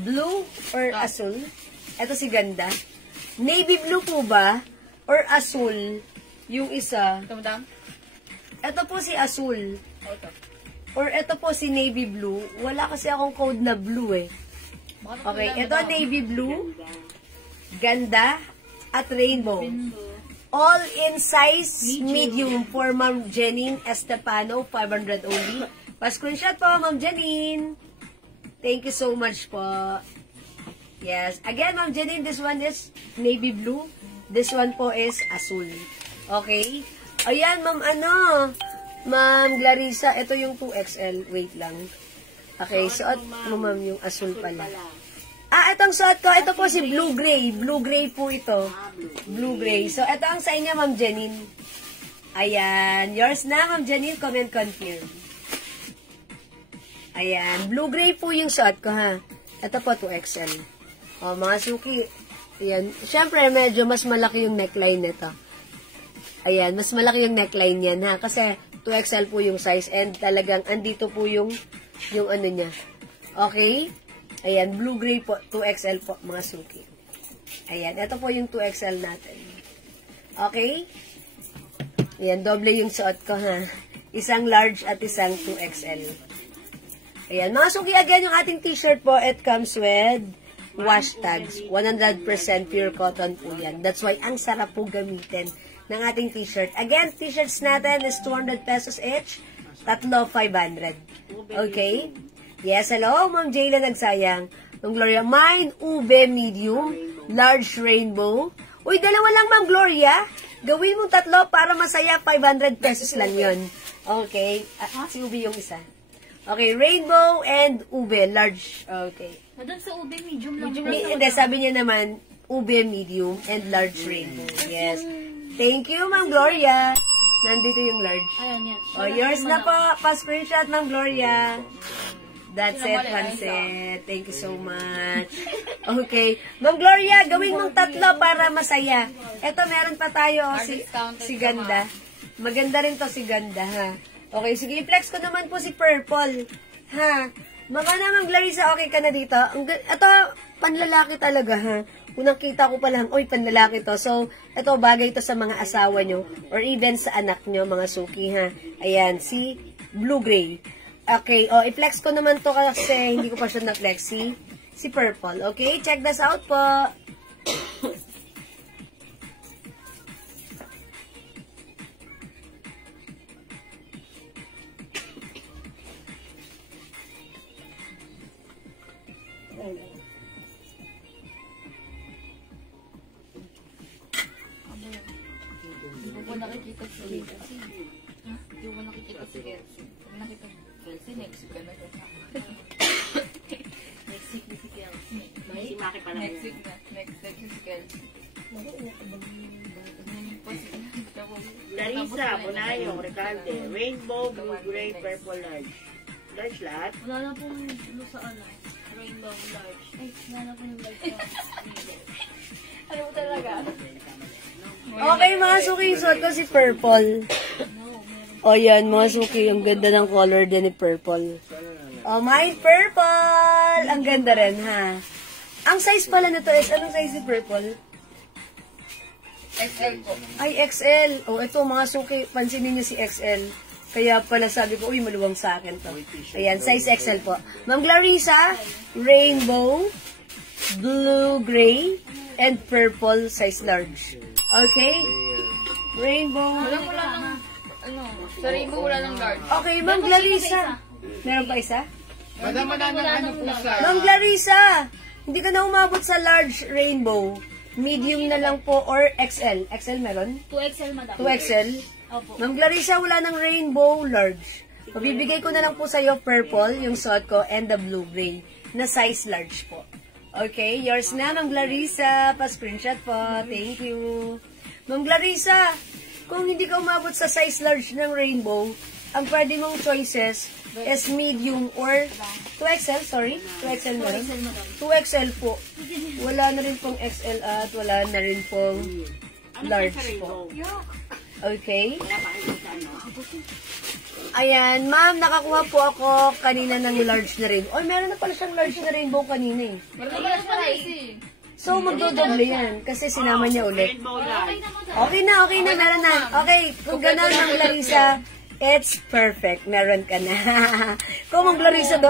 Blue or asul? Ito si ganda. Navy blue po ba? Or asul? Yung isa. Ito, madam? Ito po si asul. Ito. Or ito po si navy blue. Wala kasi akong code na blue eh. Okay, ito navy blue. Ganda. At rainbow. All in size medium for Ma'am Janine Estepano. 500 only. Pa-screenshot po, Ma'am Janine. Thank you so much po. Yes. Again, Ma'am Janine, this one is navy blue. This one po is asul. Okay? Ayan, Ma'am Clarissa, ito yung 2XL. Wait lang. Okay, suot mo, ma'am, yung asul pala. Itong suot ko, ito po si blue-gray. Blue-gray po ito. Blue-gray. So, ito ang sa inyo, Ma'am Janine. Ayan. Yours na, Ma'am Janine. Comment confirm. Ayan. Blue-gray po yung suot ko, ha. Ito po, 2XL. O, mga suki. Ayan. Siyempre, medyo mas malaki yung neckline nito. Ayan. Mas malaki yung neckline yan, ha. Kasi, 2XL po yung size. And talagang, andito po yung ano niya. Okay? Ayan. Blue-gray po. 2XL po, mga suki. Ayan. Ito po yung 2XL natin. Okay? Ayan. Doble yung suot ko, ha. Isang large at isang 2XL. Ayan, mga suki, again, yung ating t-shirt po, it comes with wash tags. 100% pure cotton po yan. That's why, ang sarap po gamitin ng ating t-shirt. Again, t-shirts natin is 200 pesos each. Tatlo, 500. Okay? Yes, hello, Ma'am Jayla nagsayang. Ma'am Gloria, mine, ube, medium, large rainbow. Uy, dalawa lang, Ma'am Gloria. Gawin mong tatlo para masaya, 500 pesos lang yon. Okay? Si ube yung isa. Okay, rainbow and ube, large. Okay. Madam, sa ube, medium lang. Hindi, sabi niya naman, ube, medium, and large rainbow. Yes. Thank you, Ma'am Gloria. Nandito yung large. Ayan, yan. Oh, yours na po. Pa-screenshot, Ma'am Gloria. That's it, Hanset. Thank you so much. Okay. Ma'am Gloria, gawin mong tatlo para masaya. Ito, meron pa tayo. Si Ganda. Maganda rin to si Ganda, ha. Okay, sige, i-flex ko naman po si Purple. Ha? Mga naman, Clarissa, okay ka na dito? Ito, panlalaki talaga, ha? Unang kita ko pa lang, oy, panlalaki to. So, ito, bagay to sa mga asawa nyo or even sa anak nyo, mga suki, ha? Ayan, si blue-gray. Okay, i-flex ko naman to kasi hindi ko pa siya na-flex. Si Purple. Okay, check this out po. Hindi ko nakikita si Kelsey. Hindi ko nakikita si Kelsey. Kung nakita si Kelsey, next week na ito. Next week na si Kelsey. Si Maki pala. Next week na. Next week si Kelsey. Larissa, Bunayong, Recalde, Rainbow, Blue, Gray, Purple, Large. Large lahat? Wala na pong blue sa ano. Rainbow, large. Ay, wala na pong large. Ano mo talaga? Okay, mga suki, suot ko si Purple. O yan, mga suki, ang ganda ng color din ni Purple. Oh, my Purple! Ang ganda rin, ha? Ang size pala nito is, anong size si Purple? XL po. Ay, XL. Oh, ito mga suki, pansinin niyo si XL. Kaya pala sabi ko, uy, maluwang sa akin to. Ayan, size XL po. Ma'am Clarissa, rainbow, blue, gray, and purple, size large. Okay? Rainbow. Wala ng, sa rainbow wala ng large. Okay, Ma'am Clarissa. Meron pa isa? Madam, ano po sa... Ma'am Clarissa, hindi ka na umabot sa large rainbow. Medium na lang po or XL. XL meron? 2XL, madam. 2XL? Opo. Ma'am Clarissa, wala ng rainbow large. Mabibigay ko na lang po sa'yo purple, yung suot ko, and the blue-gray, na size large po. Okay, yours na, Ma'am Clarissa. Pa-screenshot po. Thank you. Ma'am Clarissa, kung hindi ka umabot sa size large ng rainbow, ang pwede mong choices is medium or 2XL, sorry. 2XL meron? 2XL po. Wala na rin pong XL at wala na rin pong large po. Okay. Ayan, ma'am, nakakuha po ako kanina ng large na rainbow. Oy, meron na pala siyang large na rainbow kanina eh. Meron pala siya size eh. So, magdodoble yan kasi sinama niya ulit. Rainbow large. Okay na, meron na. Okay, kung gano'n, Ma'am Clarissa, it's perfect. Meron ka na. Kung Ma'am Clarissa,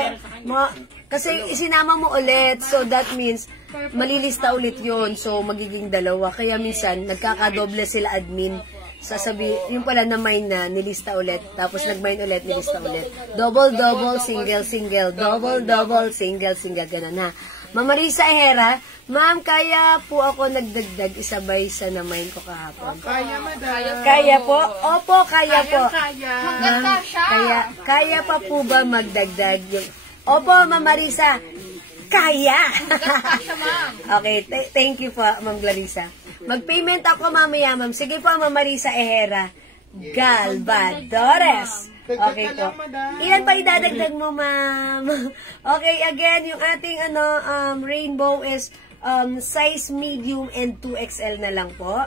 kasi isinama mo ulit, so that means malilista ulit yun. So, magiging dalawa. Kaya minsan, nagkakadoble sila admin. Sasabi, yung pala na mine na, nilista ulit. Tapos nag-mine ulit, nilista ulit. Double, single, double, single, ganun ha. Ma'am Marisa Ehera, ma'am, kaya po ako nagdagdag isabay sa na-mine ko kahapon. Kaya, madam. Kaya po? Opo, kaya po. Kaya. Ma'am, kaya pa po ba magdagdag yung... Opo, Ma'am Marisa. Kaya. Okay, thank you po, Ma'am Clarissa. Mag-payment ako mamaya, ma'am. Sige po, Ma'am Marisa Ehera. Galvadores. Okay po. Ilan pa idadagdag mo, ma'am? Okay, again, yung ating rainbow is size medium and 2XL na lang po.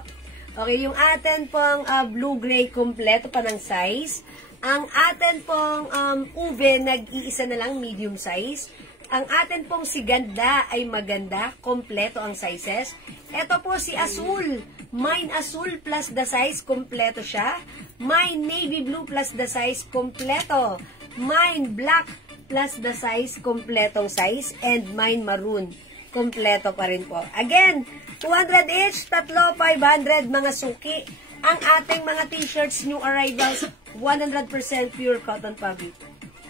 Okay, yung atin pong blue-gray kompleto pa ng size. Ang atin pong uve, nag-iisa na lang, medium size. Ang atin pong si ganda ay maganda, kompleto ang sizes. Ito po si Azul, mine Azul plus the size, kompleto siya. Mine Navy Blue plus the size, kompleto. Mine Black plus the size, kompletong size. And mine Maroon, kompleto pa rin po. Again, 200 each, tatlo, 500 mga suki. Ang ating mga t-shirts, new arrivals, 100% pure cotton fabric.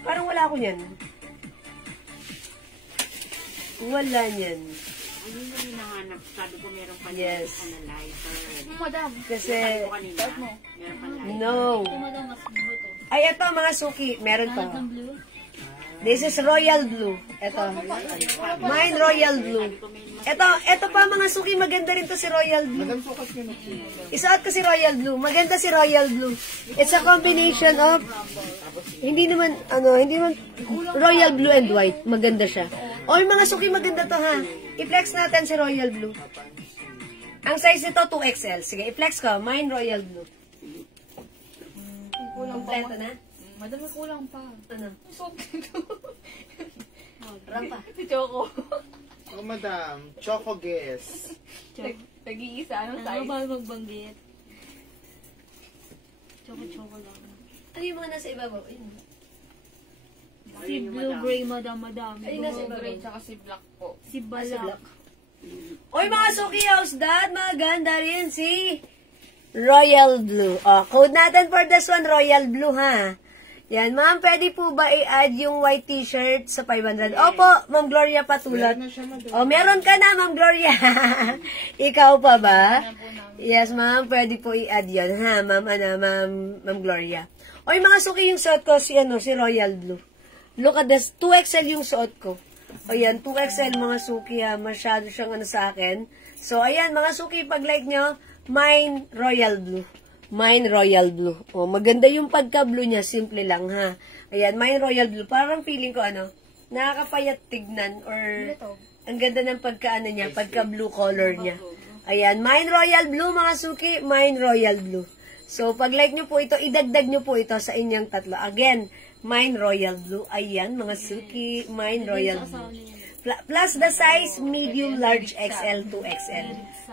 Parang wala ko yan. Wala niyan. Ano yung hinahanap? Sabi ko meron pa Yes. analyzer. Madam. Kasi, Sabi ko kanina, meron pa lighter. no. Madam, mas blue to. Ay, ito mga suki. Meron pa. Ng blue? This is royal blue. Ito. Mine royal blue. Ito pa mga suki. Maganda rin to si royal blue. Madam, sukat nyo na. Isuot ko si royal blue. Maganda si royal blue. It's a combination of hindi naman royal blue and white. Maganda siya. O mga suki, maganda to ha. I-flex natin si royal blue. Ang size nito 2XL. Sige, i-flex ko. Mine royal blue. Kompleto na? Madam, may kulang pa. Ano? Rampa. Si Choco. Oh, madam. Choco guess. Nag-iisa. Anong Ano size? ba magbanggit? Choco-choco lang. Ano yung mga nasa ibabaw? Ayun. Si blue-gray, madam. Ayun nasa ibabaw. Gray tsaka si black po. Si balak. Oy mga suki house dad, maganda rin si Royal Blue. O, code natin for this one, Royal Blue ha. Yan, ma'am, pwede po ba i-add yung white t-shirt sa 500? Opo, Ma'am Gloria Patulot. O, meron ka na, Ma'am Gloria. Ikaw pa ba? Yes, ma'am, pwede po i-add yun ha, Ma'am Gloria. Oy mga suki, yung suot ko si Royal Blue. Look at this, 2XL yung suot ko. O yan, 2XL mga suki ha. Masyado siyang sa akin. So, ayan, mga suki, pag-like nyo, mine Royal Blue. Mine Royal Blue. O, maganda yung pagka-blue niya. Simple lang ha. Ayan, mine Royal Blue. Parang feeling ko, nakakapayat tignan or ang ganda ng pagka-ano niya, pagka-blue color niya. Ayan, mine Royal Blue mga suki. Mine Royal Blue. So, pag-like nyo po ito, idagdag nyo po ito sa inyong tatlo. Again, mine Royal Blue. Ayan, mga suki. Mine Royal Blue. Plus the size, medium, large, XL, 2XL.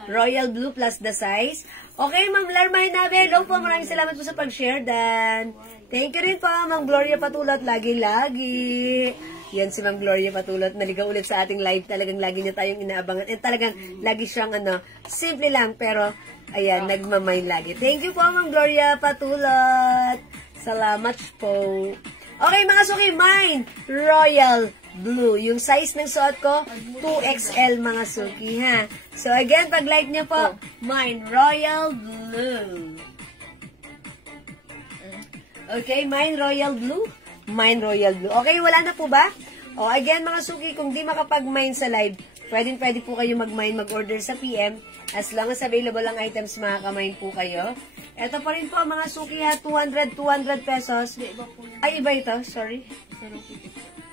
Royal Blue plus the size. Okay, Ma'am Larma Hinabe, hello po. Maraming salamat po sa pag-share, Dan. Thank you rin po, Ma'am Gloria Patulot. Lagi-lagi. Yan si Ma'am Gloria Patulot. Naligaw ulit sa ating live. Talagang lagi niya tayong inaabangan. And talagang lagi siyang simple lang. Pero, ayan, nagmamay lagi. Thank you po, Ma'am Gloria Patulot. Salamat po. Okay, mga suki, mine, Royal Blue. Yung size ng suot ko, 2XL, mga suki, ha? So, again, pag-like niyo po, mine, Royal Blue. Okay, mine, Royal Blue. Mine, Royal Blue. Okay, wala na po ba? O, again, mga suki, kung di makapag-mine sa live, pwede po kayo mag-mine, mag-order sa PM. As long as available ang items, makaka-mine po kayo. Ito pa rin po, mga suki, ha, 200 pesos. Ay, iba ito, sorry.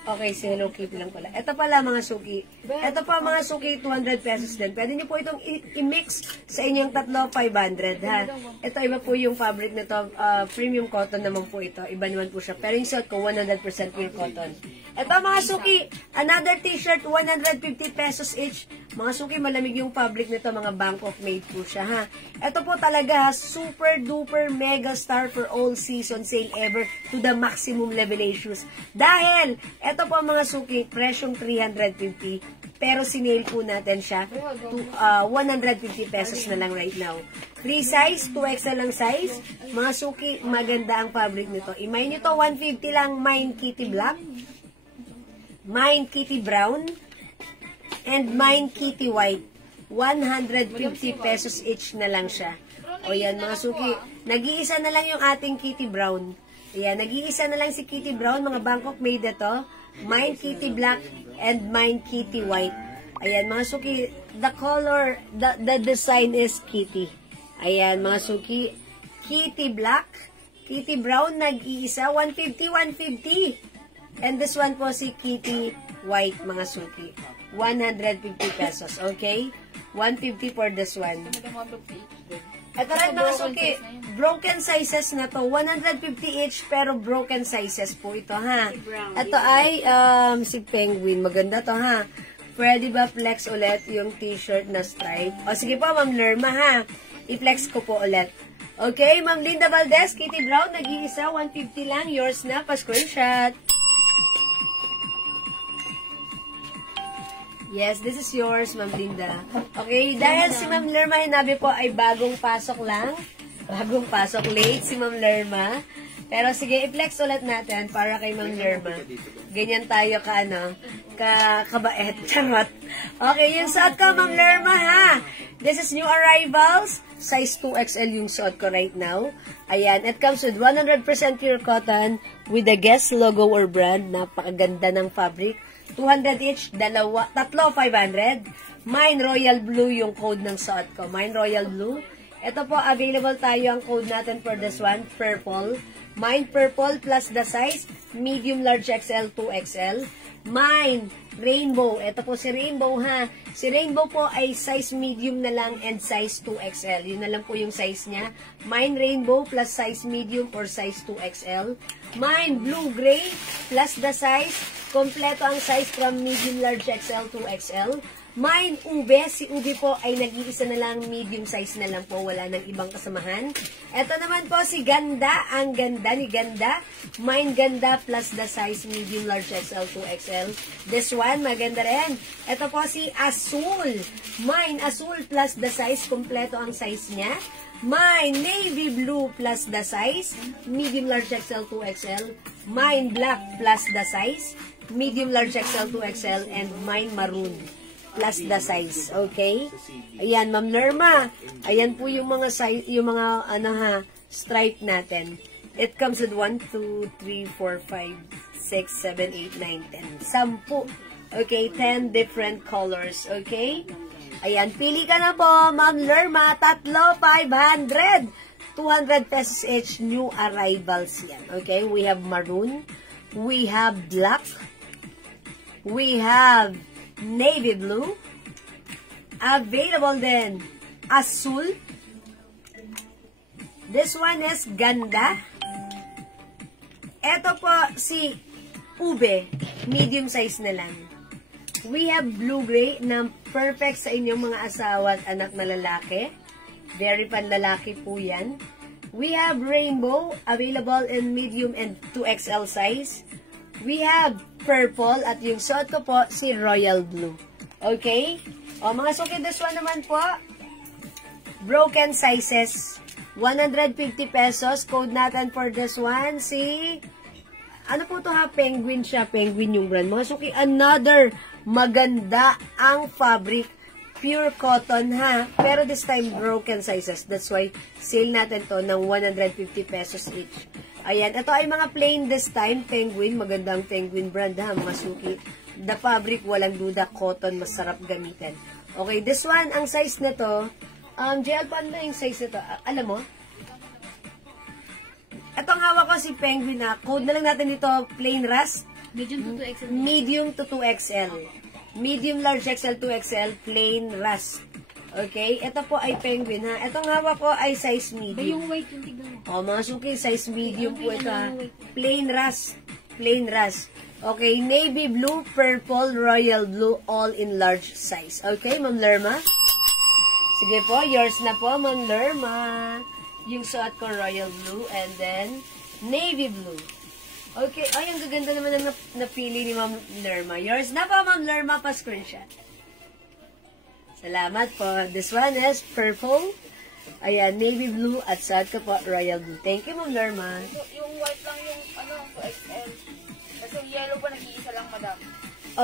Okay, si Hello Kitty lang pala. Ito pala, mga suki. Ito pa, mga suki, 200 pesos din. Pwede niyo po itong i-mix sa inyong tatlo, 500, ha. Ito, iba po yung fabric nito. Premium cotton naman po ito. Iba naman po siya. Pero yung suot ko, 100% pure cotton. Ito, mga suki, another t-shirt, 150 pesos each. Mga suki, malamig yung fabric nito. Mga Bangkok made po siya, ha. Ito po talaga, super duper mega star for all season sale ever to the maximum level issues. Dahil, ito po mga suki, presyong 350, pero sinale po natin siya to 150 pesos na lang right now. Free size, 2XL lang size. Mga suki, maganda ang fabric nito. I-mine nyo to, 150 lang, mine Kitty Black, mine Kitty Brown, and mine Kitty White. 150 pesos each na lang siya. O yan mga suki, nag-iisa na lang yung ating Kitty Brown. Ayan, nag-iisa na lang si Kitty Brown, mga Bangkok made ito. Mine Kitty Black and mine Kitty White. Ayan, mga suki, the color, the design is Kitty. Ayan, mga suki, Kitty Black, Kitty Brown, nag-iisa, 150. And this one po si Kitty White, mga suki. 150 pesos, okay? 150 for this one. Ito rin mga suki, broken sizes na to, 150 each, pero broken sizes po ito, ha. Ito ay si Penguin, maganda to, ha. Pwede ba flex ulit yung t-shirt na stripe? O sige po, Ma'am Lerma, ha. I-flex ko po ulit. Okay, Ma'am Linda Valdez, Kitty Brown, nag-iisa, 150 lang, yours na, pa-screenshot. Yes, this is yours, Ma'am Linda. Okay, dahil si Ma'am Lerma Hinabe po ay bagong pasok lang. Bagong pasok, late si Ma'am Lerma. Pero sige, i-flex ulit natin para kay Ma'am Lerma. Ganyan tayo kabait. Charot. Okay, yung suot ko, Ma'am Lerma, ha? This is new arrivals. Size 2XL yung suot ko right now. Ayan, it comes with 100% pure cotton with the Guess logo or brand. Napakaganda ng fabric. 200 each, tatlo 500. Mine Royal Blue yung code ng suot ko. Mine Royal Blue. Ito po, available tayo ang code natin for this one, purple. Mine Purple plus the size, medium, large XL, 2XL. Mine Rainbow. Ito po si Rainbow, ha. Si Rainbow po ay size medium na lang and size 2XL. Yun na lang po yung size niya. Mine Rainbow plus size medium or size 2XL. Mine Blue Gray plus the size. Kompleto ang size from medium, large XL to XL. Mine Ube, si Ube po ay nag-iisa na lang, medium size na lang po, wala nang ibang kasamahan. Ito naman po si Ganda, ang ganda ni Ganda. Mine Ganda plus the size medium, large XL to XL. This one, maganda rin. Ito po si Azul. Mine Azul plus the size, kompleto ang size niya. Mine Navy Blue plus the size, medium, large XL to XL. Mine Black plus the size, medium, large XL to XL, and mine Maroon plus the size. Okay? Ayan, Ma'am Lerma. Ayan po yung mga size, yung mga stripe natin. It comes with 1, 2, 3, 4, 5, 6, 7, 8, 9, 10. 10. Okay, 10 different colors. Okay? Ayan, pili ka na po, Ma'am Lerma. Tatlo, 500. 200 pesos each, new arrivals yan. Okay? We have maroon. We have black. We have navy blue. Available din azul. This one is ganda. Ito po si ube, medium size na lang. We have blue gray na perfect sa inyong mga asawa at anak na lalaki. Very panlalaki po yan. We have rainbow, available in medium and 2XL size. We have purple, at yung suot ko po, si royal blue. Okay? O, mga suki, this one naman po, broken sizes. 150 pesos. Code natin for this one, si... Ano po to ha? Penguin siya. Penguin yung brand. Mga suki, another maganda ang fabric. Pure cotton ha. Pero this time, broken sizes. That's why, sale natin to ng 150 pesos each. Ayan. Ito ay mga plain this time. Penguin. Magandang penguin brand ha. Mga suki. The fabric, walang duda. Cotton. Masarap gamitin. Okay. This one, ang size na to. JL, paano yung size nito? Alam mo? Itong hawak ko si Penguin na. Code na lang natin dito, plain rust. Medium to 2XL. Medium to 2XL. Medium, large XL, 2XL, plain rust. Okay? Ito po ay Penguin ha. Itong hawak ko ay size Ba medium. yung white yung tignan. O, mga suki, size medium po ito ha. Plain rust. Plain rust. Okay, navy blue, purple, royal blue, all in large size. Okay, Ma'am Lerma? Sige po, yours na po, Ma'am Lerma. Yung suot ko, royal blue, and then, navy blue. Okay, ay, ang gaganda naman ang napili ni Ma'am Lerma. Yours na po, Ma'am Lerma, pa-screenshot. Salamat po. This one is purple. Ayan, navy blue, at suot ko po, royal blue. Thank you, Ma'am Lerma. Yung white lang yung, XL. Kasi yung yellow pa, nag-iisa lang, madam.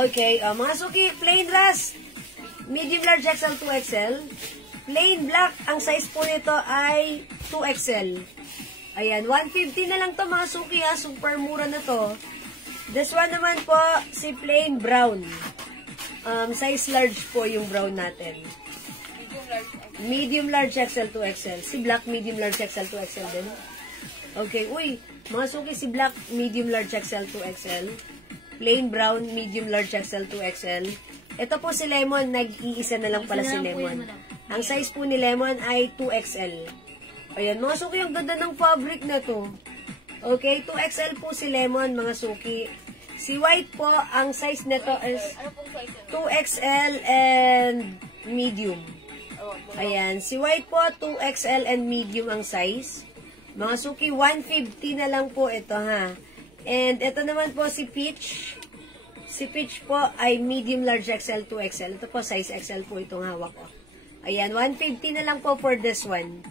Okay, mga suki, plain rust. Medium, large XL, 2XL. Plain black, ang size po nito ay 2XL. Ayan, 150 na lang to mga suki ha. Super mura na to. This one naman po, si plain brown. Size large po yung brown natin. Medium, large XL, 2XL. Si black, medium, large XL, 2XL din. Okay, uy, mga suki, si black, medium, large XL, 2XL. Plain brown, medium, large XL, 2XL. Ito po si lemon, nag-iisa na lang pala si lemon. Ang size po ni lemon ay 2XL. Ayan, mga suki, ang ganda ng fabric na to. Okay, 2XL po si lemon, mga suki. Si white po, ang size nito is 2XL and medium. Ayan, si white po, 2XL and medium ang size. Mga suki, 150 na lang po ito ha. And ito naman po si peach. Si peach po ay medium, large XL, 2XL. Ito po, size XL po itong hawak ko. Ayan, 150 na lang po for this one.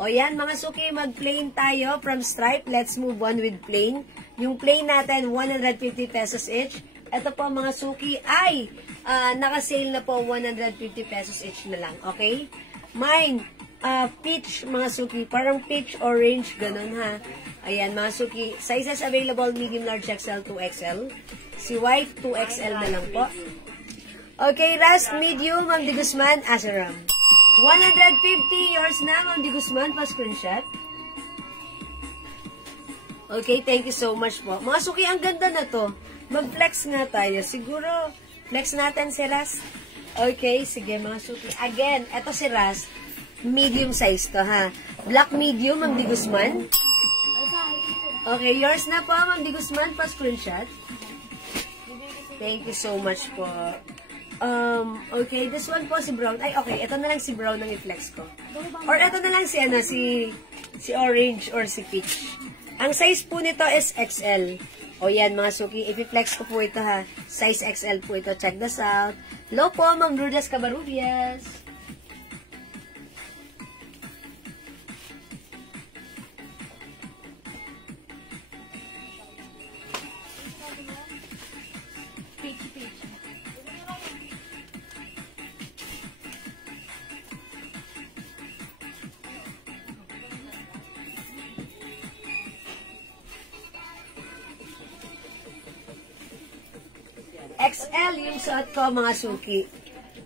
O yan, mga suki, mag-plain tayo from stripe. Let's move on with plain. Yung plain natin, 150 pesos each. Ito po, mga suki, ay naka-sale na po, 150 pesos each na lang. Okay? Mine, peach, mga suki. Parang peach, orange, ganun ha. Ayan, mga suki. Sizes available, medium, large XL, 2XL. Si white, 2XL na lang po. Okay, rust, medium, Ma'am Di Guzman, Asaram. 150, yours na, Ma'am Di Guzman, pa-screenshot. Okay, thank you so much po. Mga suki, ang ganda na to. Mag-flex nga tayo. Siguro, flex natin si Rust. Okay, sige mga suki. Again, eto si Rust. Medium size to ha. Black medium, Ma'am Di Guzman. Okay, yours na po, Ma'am Di Guzman, pa-screenshot. Thank you so much po. Okay, this one po si brown. Ay, okay, ito na lang si brown ang i-flex ko. Or ito na lang si, si orange or si peach. Ang size po nito is XL. O yan, mga suki, i-flex ko po ito ha. Size XL po ito. Check this out. Hello po, Ma'am Lourdes Cabarubias. XL yung suot ko, mga suki.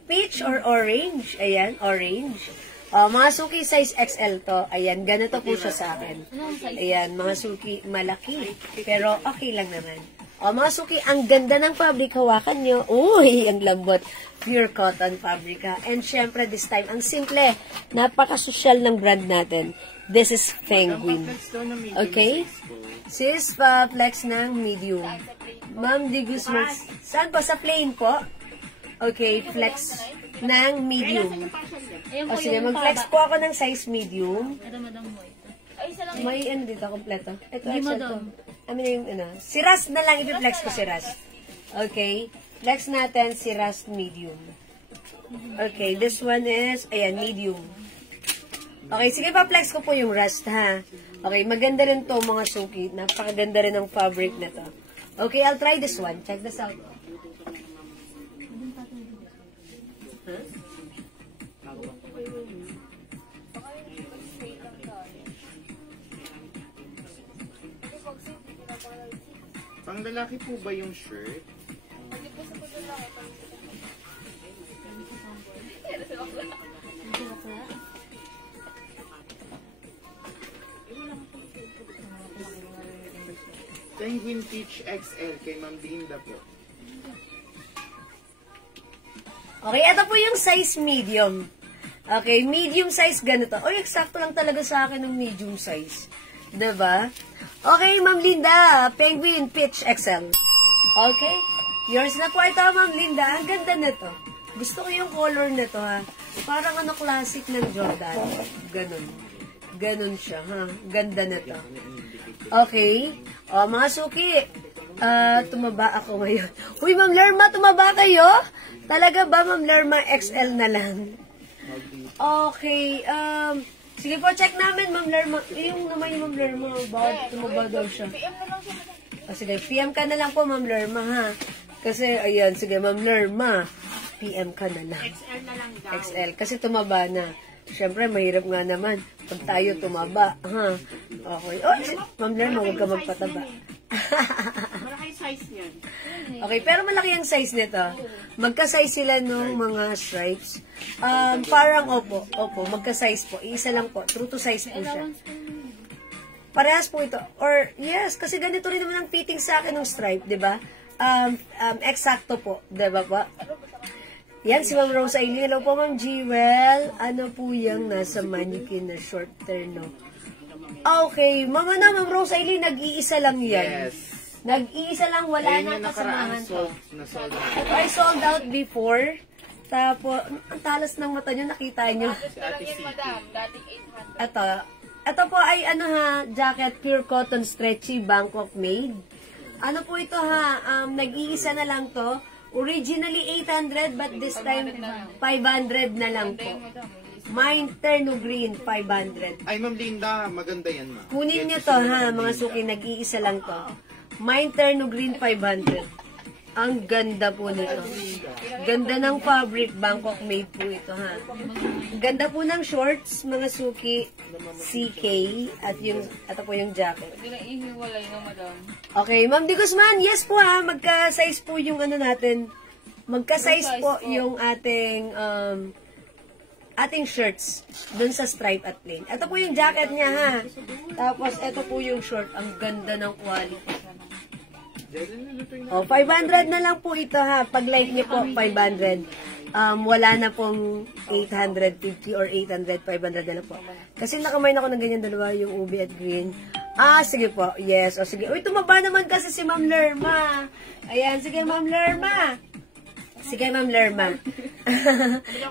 Peach or orange. Ayan, orange. Mga suki, size XL to. Ayan, ganito po siya sa akin. Ayan, mga suki, malaki. Pero okay lang naman. Mga suki, ang ganda ng fabric. Hawakan nyo. Uy, ang lambot. Pure cotton fabric ha. And syempre, this time, ang simple. Napaka-social ng brand natin. This is Penguin. Okay? Sis, pa-flex ng medium. Ma'am Di Guzman. Saan po? Sa plain po? Okay, flex. ng medium. Ayun O po sige, yung mag-flex paba. po ako ng size medium. Ito, madam mo ito. Ay, isa lang. May ano dito, kompleto. Ito, Hindi, ito. madam. I mean, yung ano. Si Rust na lang, i-flex ko si Rust. Okay. Flex natin si Rust medium. Okay, this one is, ayan, medium. Okay, sige pa, flex ko po yung Rust, ha. Okay, maganda rin to mga suki. Napakaganda rin ng fabric na to. Okay, I'll try this one. Check this out. Pang lalaki po ba yung shirt? Penguin Peach XL kay Ma'am Linda po. Okay, ito po yung size medium. Okay, medium size ganito. Oy, eksakto lang talaga sa akin ng medium size. Diba? Okay, Ma'am Linda, Penguin Peach XL. Okay, yours na po ito, Ma'am Linda. Ang ganda nito. Gusto ko yung color nito, ha. Parang ano, classic ng Jordan. Ganon. Ganon siya, ha. Ganda nito. Okay. O, mga suki. Tumaba ako ngayon. Uy, Ma'am Lerma, tumaba kayo? Talaga ba, Ma'am Lerma, XL na lang? Okay. Sige po, check namin, Ma'am Lerma. Yung naman yung Ma'am Lerma, tumaba daw siya. Sige, PM ka na lang po, Ma'am Lerma, ha? Kasi, ayan, sige, Ma'am Lerma, PM ka na lang. XL na lang daw. XL. Kasi tumaba na. Siyempre, mahirap nga naman. Pag tayo tumaba, ha? Okay. Oh, Ma'am Lerma, huwag ka magpataba. Malaki size niyan. Okay, pero malaki ang size nito. Magka-size sila nung mga stripes. Parang, opo, magka-size po. Isa lang po. True to size po siya. Parehas po ito. Or, yes, kasi ganito rin naman ang fitting sa akin ng stripe, di ba? Eksakto po, di ba po? Yan, si Ma'am Rose Aileen. Hello po, Ma'am Jewel. Ano po yung nasa mannequin na short terno? Okay, Ma'am Rose Aileen, nag-iisa lang yan. Yes. Nag-iisa lang, wala Ayun na yung kasamahan nakaraan to. sold out. Ito ay sold out before. Tapos, ang talas ng mata nyo, nakita nyo. Si Ate City. Ito po ay ano ha, jacket, pure cotton stretchy, Bangkok made. Ano po ito ha, nag-iisa na lang to. Originally 800 but this time 500 na lang po. Mine terno green 500. Ay, Ma'am Linda, maganda yan, ma'am. Kunin nyo to ha, mga suki, nag-iisa lang to. Mine terno green 500. Ang ganda po nito. Ganda ng fabric, Bangkok made po ito ha. Ganda po ng shorts, mga suki, CK, at yung, ito po yung jacket. Hindi na ihiwalay na, madam. Okay, Ma'am Di Guzman, yes po ha, magka-size po yung ano natin. Magka-size po yung ating, ating shirts dun sa stripe at plain. Ito po yung jacket niya ha. Tapos ito po yung short, ang ganda ng quality. Oh, 500 na lang po ito ha. Pag like niyo po, 500. Wala na pong 850 or 800, 500 na lang po. Kasi nakamain ako ng ganyan dalawa, yung ube at green. Sige po. Yes. O sige. Uy, tumaba naman kasi si Ma'am Lerma. Ayan, sige Ma'am Lerma. Sige Ma'am Lerma.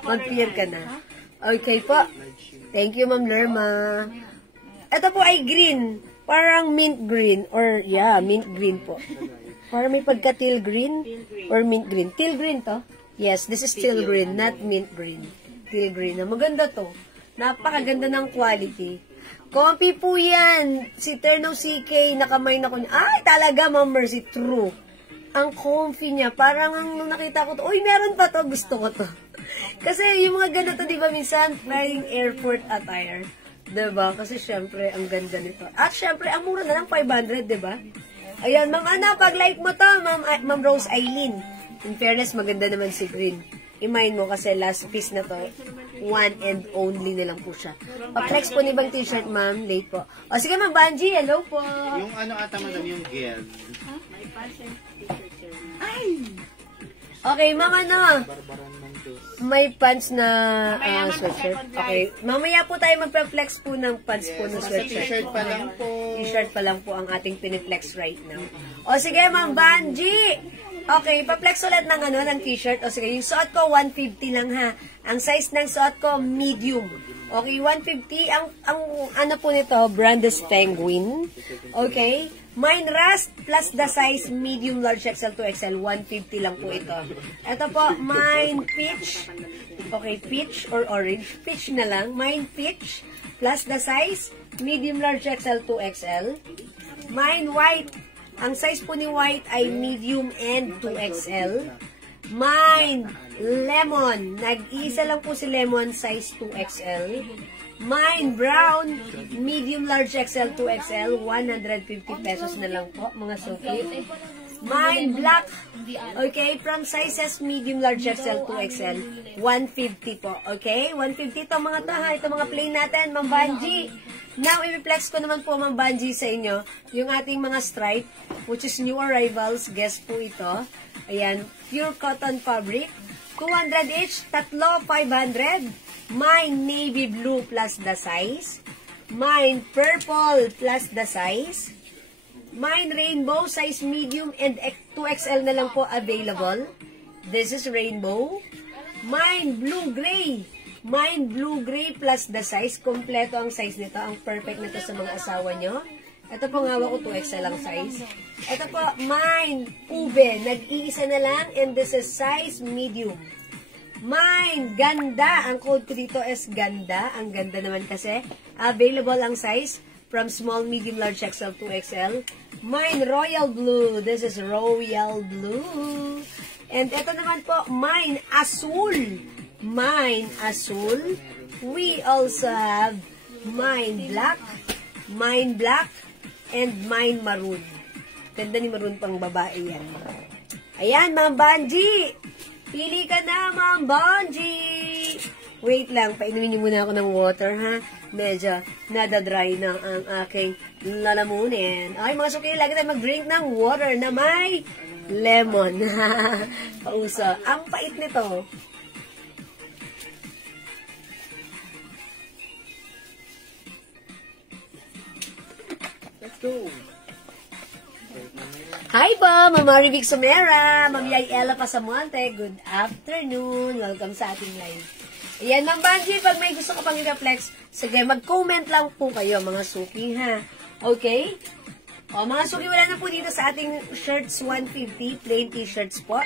Mag-peer ka na. Okay po. Thank you Ma'am Lerma. Ito po ay green. Parang mint green or mint green po. Parang may pagka teal green or mint green. Teal green to? Yes, this is teal green, not mint green. Teal green. Maganda to. Napakaganda ng quality. Comfy po yan. Si Terno CK, nakamay na ko niya. Ay, talaga, Ma'am Mercy, true. Ang comfy niya. Parang nung nakita ko to, uy, meron pa to. Gusto ko to. Kasi yung mga ganito, di ba, minsan, flying airport attire. Diba? Kasi syempre, ang ganda nito. At syempre, ang mura na lang, 500, diba? Ayan, Ma'am Ana, pag-like mo to, Ma'am Rose Aileen. In fairness, maganda naman si green. I-mind mo kasi last piece na to, one and only na lang po siya. Pa-flex po ni bang t-shirt, ma'am. Late po. O, sige, Ma'am Banji, hello po. Yung ano ata, madam, yung gear. May fashion t-shirt sir. Okay, Ma'am, ano? May pants na sweatshirt. Okay. Mamaya po tayo magpa-flex po ng pants po ng sweatshirt. T-shirt pa lang po. T-shirt pa lang po ang ating piniflex right now. O sige, Ma'am Banji! Okay, pa-flex ulit ng ng t-shirt. O sige, yung suot ko 150 lang ha. Ang size ng suot ko medium. Okay, 150 ang ano po nito, brand is Penguin. Okay? Mine Rust plus the size medium, large XL to XL, 150 lang po ito. Ito po, mine Peach. Okay, peach or orange. Peach na lang. Mine Peach plus the size medium, large XL to XL. Mine White. Ang size po ni White ay medium and 2XL. Mine Lemon. Nag-iisa lang po si Lemon, size 2XL. Mine Brown, medium, large XL, 2XL, 150 pesos na lang po, mga suki. Mine Black, okay, from sizes medium, large XL, 2XL, 150 po, okay? 150 ito mga to ha, ito mga plain natin, Ma'am Banji. Now, i-flex ko naman po, Ma'am Banji, sa inyo, yung ating mga stripe, which is new arrivals, guess po ito. Ayan, pure cotton fabric, 200 each, tatlo, 500. Mine navy blue plus the size. Mine purple plus the size. Mine rainbow, size medium and 2XL na lang po available. This is rainbow. Mine blue gray. Mine blue gray plus the size. Kompleto ang size nito. Ang perfect nito sa mga asawa nyo. Ito po nga ko 2XL ang size. Ito po, mine ube. Nag-iisa na lang and this is size medium. Mine, ganda. Ang code ko dito is ganda. Ang ganda naman kasi. Available ang size from small, medium, large XL to XL. Mine, royal blue. This is royal blue. And ito naman po, mine, azul. Mine, azul. We also have mine, black. Mine, black. And mine, maroon. Ganda ni maroon pang babae yan. Ayan, Ma'am Banji. Pili ka na, Ma'am Banji! Wait lang, painumin niyo muna ako ng water, ha? Medyo nadadry na ang aking lalamunin. Okay, mga suki, lagi tayo mag-drink ng water na may lemon. Pauso. Ang pait nito. Let's go. Hi po, Ma'am Maribig Sumera, Ma'am Yay Ella Pasamonte, good afternoon. Welcome sa ating live. Ayan, Ma'am Banji, pag may gusto ka pang i-reflex, sige, mag-comment lang po kayo, mga suki, ha? Okay? O, mga suki, wala na po dito sa ating shirts 150, plain t-shirts po.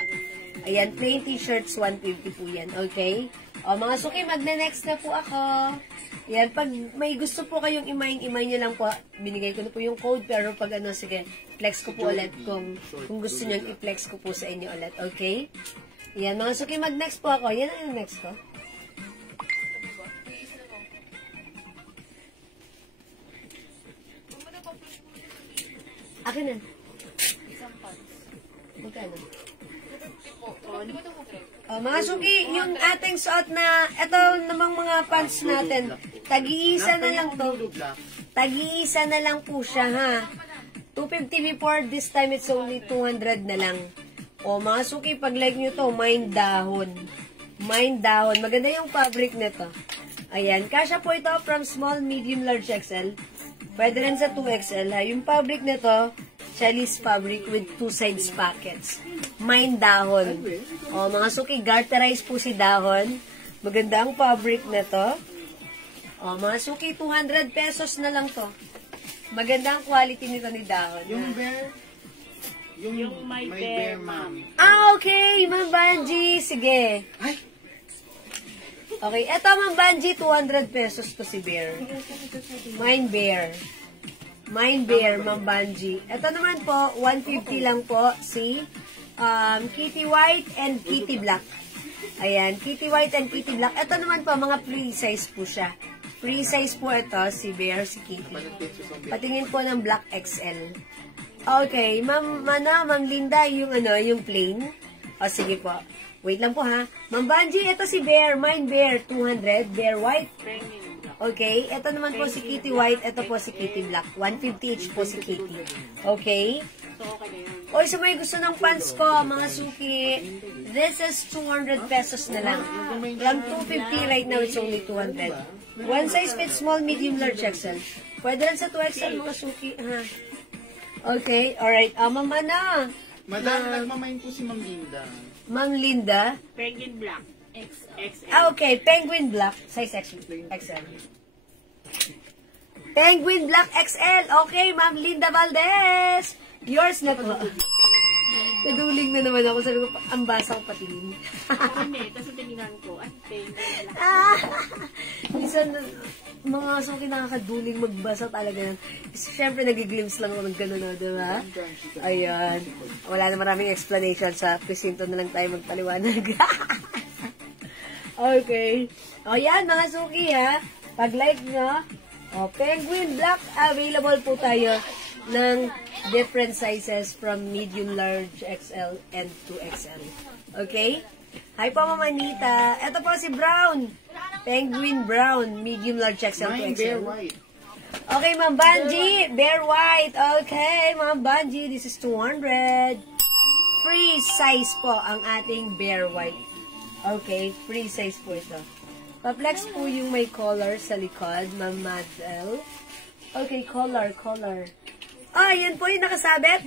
Ayan, plain t-shirts 150 po yan, okay? O, mga suki, magne-next na po ako. Yan, pag may gusto po kayong imay nyo lang po, binigay ko na po yung code, pero pag sige, flex ko po ulit kung gusto nyo i-flex ko po sa inyo ulit, okay? Yan, mga suki, mag-next po ako. Yan ang next ko. Akin na. Magkano? Mga suki, yung ating suot na, ito namang mga pants natin, tag-iisa na lang to. Tag-iisa na lang po siya, ha? 250 before, this time it's only 200 na lang. O, mga suki, pag like nyo to, mine dahon. Mine dahon. Maganda yung fabric nito. Ayan, kasya po ito from small, medium, large XL. Pwede rin sa 2XL, ha? Yung fabric nito, Chinese fabric with two sides pockets. Mine dahon. O, mga suki, garterize po si dahon. Maganda ang fabric na to. O, mga suki, 200 pesos na lang to. Maganda ang quality nito ni dahon. Yung bear? Yung my bear, ma'am. Okay, Ma'am Banji. Sige. Ay! Okay, eto Ma'am Banji, 200 pesos to si bear. Mine bear. Mine bear, Ma'am Banji. Ito naman po, 150 lang po si Kitty White and Kitty Black. Ayan, Kitty White and Kitty Black. Ito naman po, mga free size po siya. Free size po ito, si Bear, si Kitty. Patingin po ng Black XL. Okay, Ma'am Linda, yung plain. O, sige po. Wait lang po ha. Ma'am Banji, ito si Bear, mine Bear, 200. Bear White. Okay, ito naman po si Kitty White, ito po si Kitty Black. 150 each po si Kitty. Okay? Oy, so may gusto ng pants ko, mga suki. This is 200 pesos na lang. From 250 right now, it's only 200. One size fits small, medium, large XL. Pwede rin sa 2XL, mga suki. Ha? Okay, alright. Mama na. Madam, nagmamain po si Ma'am Linda. Ma'am Linda. Penguin Black. XL. XL. Okay, Penguin Black. Size XL. Penguin Black XL. Okay, Ma'am Linda Valdez. Yours na po. Naduling na naman ako. Sabi ko, ang basa ko patingin. Kami, tapos tinignan ko, Penguin Black. Minsan, mga suki nakakaduling magbasa talaga. Siyempre, nag-glimpse lang ako ng gano'n, no, di ba? Ayan. Wala na maraming explanation sa presinto na lang tayo magpaliwanag. Okay. O yan, mga suki, ha. Pag-like nyo, Penguin Black, available po tayo ng different sizes from medium, large, XL, and 2XL. Okay? Hi po, Mama Nita. Ito po si Brown. Penguin Brown, medium, large, XL, 2XL. Bear White. Okay, Ma'am Banji. Bear White. Okay, Ma'am Banji. This is 200. Free size po ang ating Bear White. Okay, free size po ito. Pa-flex po yung may collar sa likod, Ma'am Madel. Okay, collar. Ah, yan po yung nakasabit.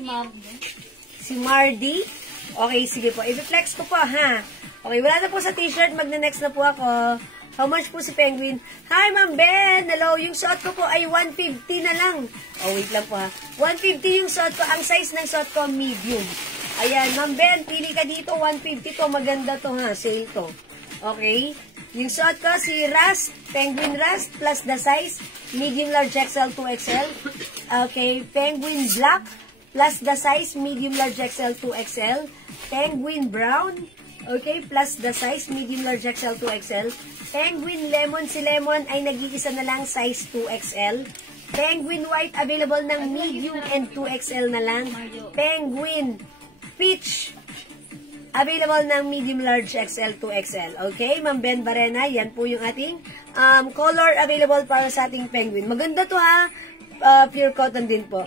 Si Mardy. Okay, sige po. I-flex ko po, ha? Okay, wala na po sa t-shirt. Magna-next na po ako. How much po si Penguin? Hi, Ma'am Ben! Hello, yung suot ko po ay 150 na lang. Oh, wait lang po, ha? 150 yung suot ko. Ang size ng suot ko, medium. Ayan, Ma'am Ben, pili ka dito. 150 to. Maganda to, ha? Sale to. Okay? Yung suot ko, si Rust, Penguin Rust, plus the size, medium, large, XL, 2XL. Okay, Penguin Black, plus the size, medium, large, XL, 2XL. Penguin Brown, okay, plus the size, medium, large, XL, 2XL. Penguin Lemon, si Lemon ay nag-iisa na lang, size 2XL. Penguin White, available ng medium and 2XL na lang. Penguin Peach, available ng medium, large, XL, 2XL. Okay, Ma'am Ben Barena, yan po yung ating color available para sa ating penguin. Maganda to, ha? Pure cotton din po.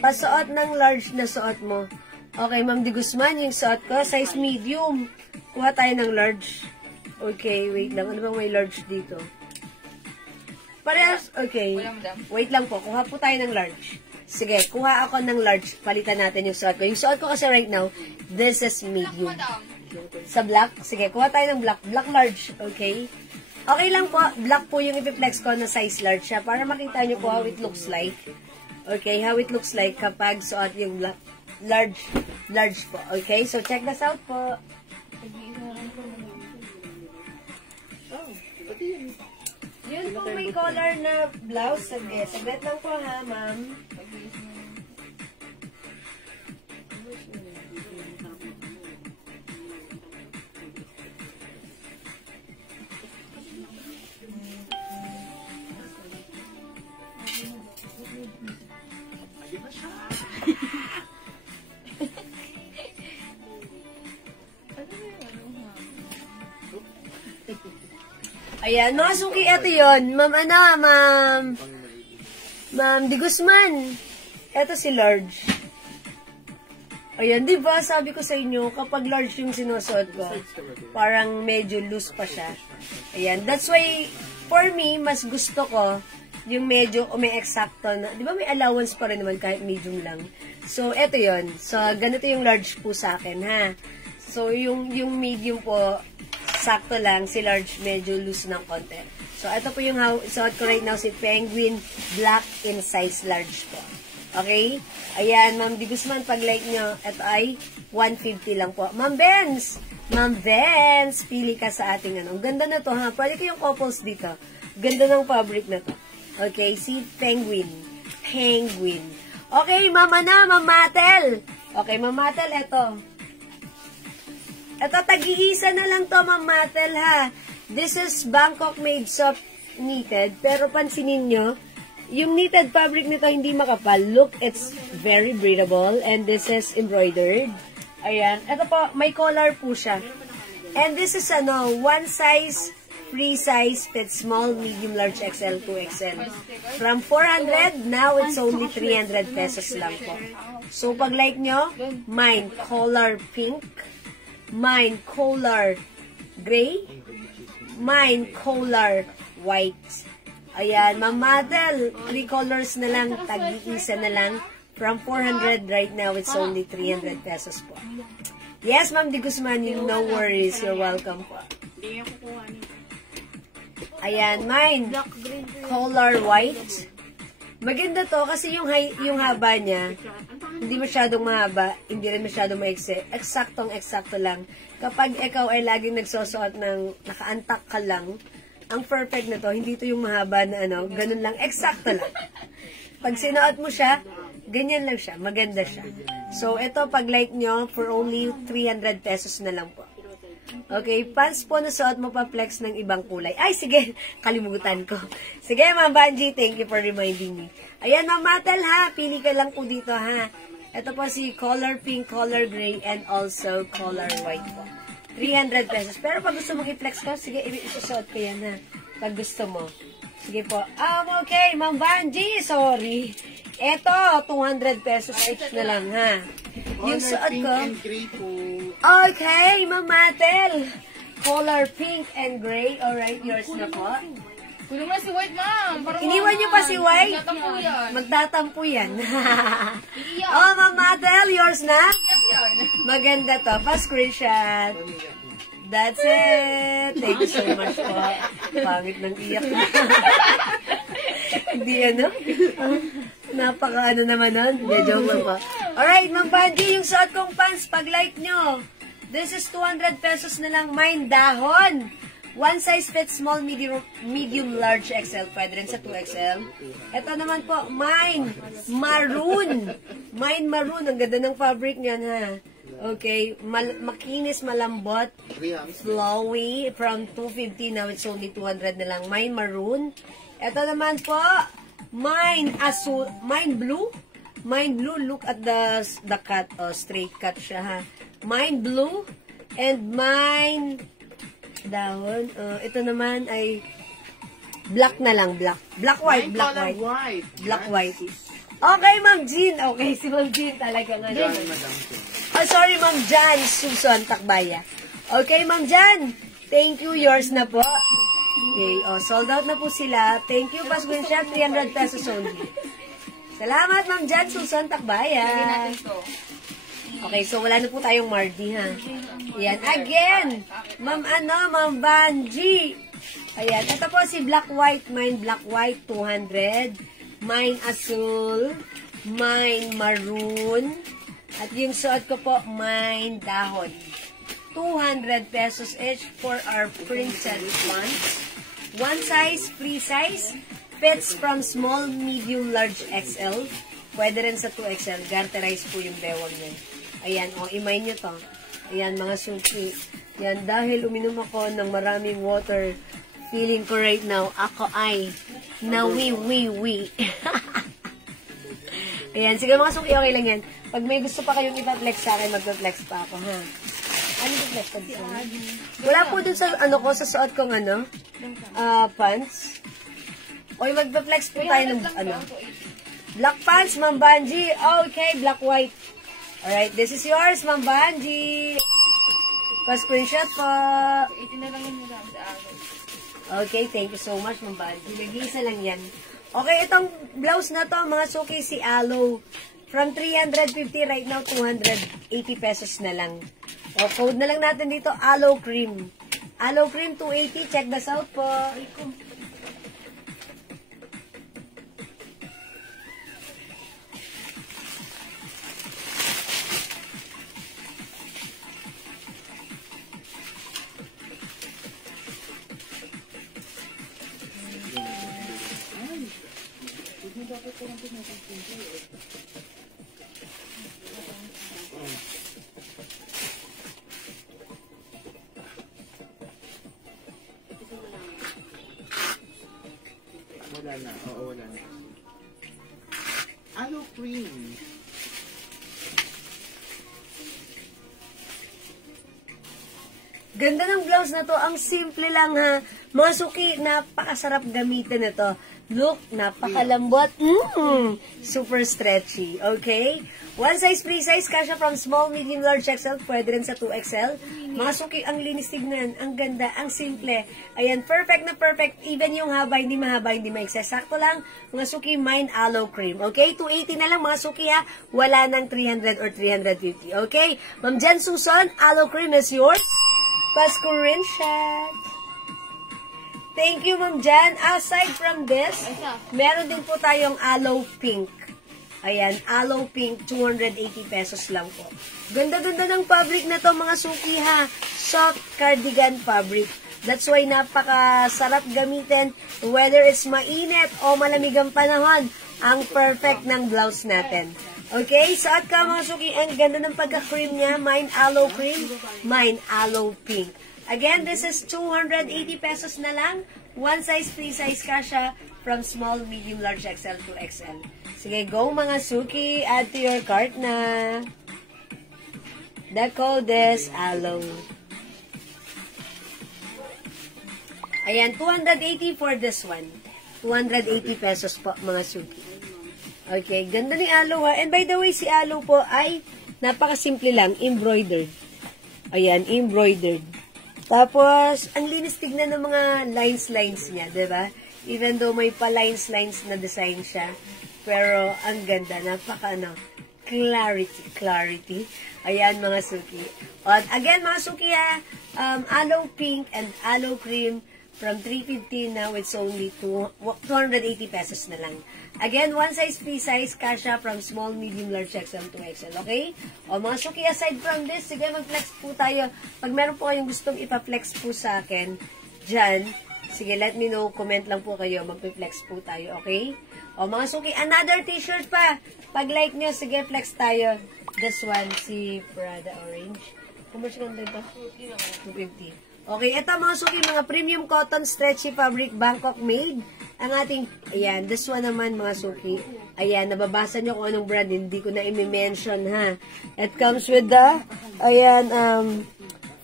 Pasuot ng large na suot mo. Okay, Ma'am De Guzman, yung suot ko, size medium. Kuha tayo ng large. Okay, wait lang. Ano bang may large dito? Parehas, okay. Wait lang po, kuha po tayo ng large. Sige, kuha ako ng large. Palitan natin yung suot ko. Yung suot ko kasi right now, this is medium. Sa black, sige, kuha tayo ng black. Black large, okay? Okay lang po, black po yung ipiplex ko na size large siya para makita nyo po how it looks like. Okay, how it looks like kapag suot yung black. Large po. Okay, so check this out po. Oh. Yun po may collar na blouse. Saglit lang po, ha, ma'am. Ayan, mga suki, ito yun. Ma'am De Guzman. Ito si large. Ayan, di ba sabi ko sa inyo, kapag large yung sinusuot ko, parang medyo loose pa siya. Ayan, that's why, for me, mas gusto ko yung medyo umi-eksakto na, di ba may allowance pa rin naman kahit medium lang. So, ito yun. So, ganito yung large po sa akin, ha. So, yung medium po, sakto lang, si large medyo loose ng konti. So, ito po yung suot ko right now, si Penguin Black in size large po. Okay? Ayan, Ma'am De Guzman, pag-like nyo, ito ay 150 lang po. Ma'am Benz, pili ka sa ating ano. Ang ganda na to, ha? Pwede kayong couples dito. Ganda ng fabric na to. Okay, si Penguin. Okay, Ma'am Matel. Okay, Ma'am Matel, ito. Ito, tag-iisa na lang to, Ma'am Matel, ha. This is Bangkok made soft knitted. Pero pansinin nyo, yung knitted fabric nito hindi makapal. Look, it's very breathable. And this is embroidered. Ayan. Ito po, may collar po siya. And this is, one size, free size, fits small, medium, large, XL, 2XL. From 400, now it's only 300 pesos lang po. So, pag like nyo, mine, collar pink. Mine, collar gray. Mine, collar white. Ayan, Ma'am Madel, 3 colors na lang, tag-iisa na lang From 400 right now, it's only 300 pesos po. Yes, Ma'am Di Guzman, no worries. You're welcome po. Hindi niya kukuha nito. Ayan, mine. Color white. Maganda to kasi yung haba niya, hindi masyadong mahaba, hindi rin masyadong maiksi. Eksaktong-eksakto lang. Kapag ikaw ay laging nagsusuot ng nakaantak ka lang, ang perfect na to, hindi to yung mahaba na ano, ganun lang, eksakto lang. Pag sinuot mo siya, ganyan lang siya, maganda siya. So, ito, pag like nyo, for only 300 pesos na lang po. Okay, pants po na suot mo pa flex ng ibang kulay. Ay, sige, kalimutan ko. Sige, Ma'am Banji, thank you for reminding me. Ayan, Ma'am Matel, ha, pili ka lang po dito, ha. Ito po si color pink, color gray, and also color white po. 300 pesos. Pero pag gusto mong i-flex ko, sige, isusuot ko yan, ha. Pag gusto mo. Sige po. Okay, Ma'am Banji, sorry. Ito, 200 pesos each na lang, ha. Yung suot pink ko. and gray po. Okay, Ma'am Matel. Color pink and gray. Alright, yours na po. Kunin mo na si White, ma'am. Iniwan niyo pa si White? Magtatampo yan. Magtatampo yan. Iiyak. Oh, Ma'am Matel, yours na? Iiyak yan. Maganda to. Pa-screenshot. That's it. Thank you so much po. Pangit ng iyak na. Hindi ano? Napaka ano naman nun. Joke lang po. Alright, Ma'am Banji, yung suot kong pants, pag-like nyo. This is 200 pesos na lang. Mine dahon. One size fits small, medium, large, XL. Pwede rin sa 2XL. Ito naman po, mine maroon. Mine maroon. Ang ganda ng fabric niyan, ha. Okay. Makinis, malambot. Flowy. From 250, now it's only 200 na lang. Mine maroon. Ito naman po, mine blue. Mine blue, look at the cut. Oh, straight cut siya, ha. Mine blue. And mine dahon. Ito naman ay black na lang, black. Black white, black white. Black white. Okay, Ma'am Jean. Okay, si Ma'am Jean talaga nga. Oh, sorry, Ma'am Jan. Susan Takbaya. Okay, Ma'am Jan. Thank you. Yours na po. Okay. Oh, sold out na po sila. Thank you. Pa-screenshot. 300 pesos only. Salamat, Ma'am Jan. Susan Takbaya. Okay, so wala na po tayong Mardi, ha. Ayan. Again. Ma'am Banji. Ayan. Ito po si Black White. Mine Black White, 200. Mine Azul. Mine Maroon. At yung suot ko po, mine dahon. 200 pesos each for our printed pants. One size, free size. Fits from small, medium, large, XL. Pwede rin sa 2XL. Garterize po yung bewang niya. Ayan, imay nyo to. Ayan, mga suki. Yan, dahil uminom ako ng maraming water, feeling ko right now, ako ay nawi-wi-wi. Ayan, sige mga suki, okay lang yan. Pag may gusto pa kayong ipa-flex sa akin, magpa-flex pa ako, ha? Ano i-flex pa dito? Wala po dun sa, sa suot kong, pants. O, magpa-flex po tayo ng, black pants, Ma'am Banji. Okay, black white. Alright, this is yours, Ma'am Banji. Pa-screenshot po. 18 na lang yung nila sa akin. Okay, thank you so much, Ma'am Banji. Nag-iisa lang yan. Okay, itong blouse na to, mga suki, si Aloe. From 350 right now, 280 pesos na lang. O, code na lang natin dito, Aloe Cream. Aloe Cream, 280. Check this out po. Wala na. Oo, wala na. Aloe cream. Ganda ng blouse na to. Ang simple lang, ha. Mga suki, napakasarap gamitin na to. Look, napakalambot. Super stretchy. Okay? One size, free size, kasha from small, medium, large, XL. Pwede rin sa 2XL. Mga suki, ang linis tignan. Ang ganda, ang simple. Ayan, perfect na perfect. Even yung haba, hindi mahaba, hindi maiksa. Sakto lang, mga suki, mine aloe cream. Okay? 280 na lang, mga suki ha. Wala nang 300 or 350. Okay? Ma'am Jen Susan, aloe cream is yours. Pasko rin siya. Thank you, Ma'am Jan. Aside from this, meron din po tayong aloe pink. Ayan, aloe pink, 280 pesos lang po. Ganda-ganda ng fabric na to, mga suki ha. Soft cardigan fabric. That's why napakasarap gamitin. Whether it's mainit o malamig ang panahon, ang perfect ng blouse natin. Okay, suot ka mga suki. Ang ganda ng pagka-cream niya. Mine aloe cream, mine aloe pink. Again, this is 280 pesos na lang. One size, free size kasha from small, medium, large, XL to XL. Sige, go mga suki. Add to your cart na. The code is aloe. Ayan, 280 for this one. 280 pesos po mga suki. Okay, ganda ni aloe ha. And by the way, si aloe po ay napakasimple lang, embroidered. Ayan, embroidered. Tapos, ang linis tignan ng mga lines niya, diba? Even though may pa-lines na design siya. Pero, ang ganda. Napaka, clarity. Ayan, mga suki. At again, mga suki ha, aloe pink and aloe cream from 350 now, it's only 280 pesos na lang. Again, one size, free size, kasha from small, medium, large, XL to XL. Okay? O mga suki, aside from this, sige, mag-flex po tayo. Pag meron po kayong gustong ipa-flex po sa akin, dyan, sige, let me know, comment lang po kayo, mag-flex po tayo, okay? O mga suki, another t-shirt pa. Pag like nyo, sige, flex tayo. This one, si Prada Orange. Kumusta ka dito? 250. Okay, ito mga suki, mga premium cotton stretchy fabric Bangkok made. Ang ating, ayan, this one naman mga suki. Ayan, nababasa nyo kung anong brand, hindi ko na i-mention ha. It comes with the, ayan,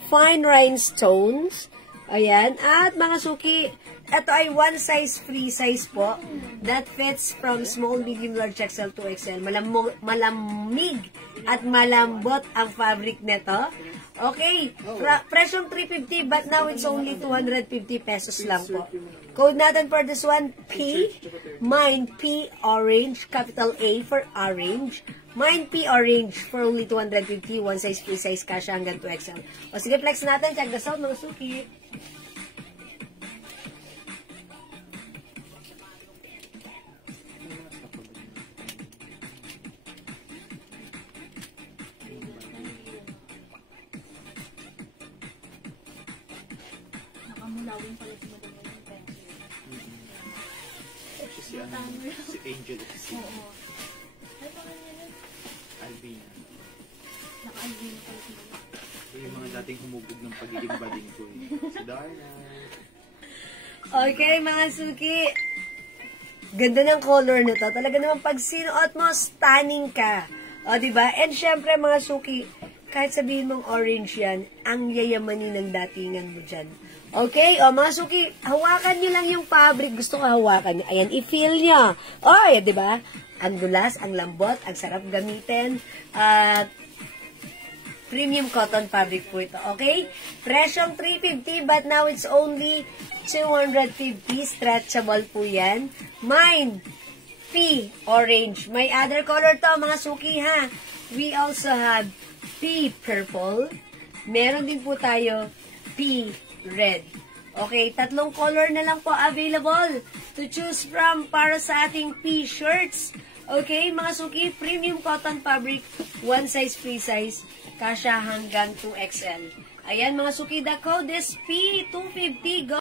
fine rhinestones. Ayan, at mga suki, ito ay one size, free size po. That fits from small, medium, large, XL to XL. Malamig at malambot ang fabric nito. Okay, presyong 350 but now it's only 250 pesos lang po. Code natin for this one, P, mine P orange, capital A for orange. Mine P orange for only 250, one size, free size, kasha hanggang 2XL. O sige, flex natin, check the sound mga suki. Nakamulawin pala si Madam yung pencil. Si Angel. Oo. Ay, pangalan yun? Alvina. Naka-Alvin pala si Madam. So, yung mga dating humubog ng pagiging bading ko. Si Darna. Okay, mga suki. Ganda ng color nito. Talaga naman pag sinuot mo, stunning ka. O, diba? And syempre, mga suki, kahit sabihin mong orange yan, ang yayamanin ng datingan mo dyan. Okay? O, mga suki, hawakan nyo lang yung fabric. Gusto ko hawakan nyo. Ayan, i-feel nyo. O, yan, diba? Ang dulas, ang lambot, ang sarap gamitin. At, premium cotton fabric po ito. Okay? Presyong 350, but now it's only 250. Stretchable po yan. Mine, P, orange. May other color to, mga suki, ha? We also have P, purple. Meron din po tayo P, red. Okay, tatlong color na lang po available to choose from para sa ating P-shirts. Okay, mga suki, premium cotton fabric, one size, free size, kasha hanggang 2XL. Ayan, mga suki, the code is P250. Go!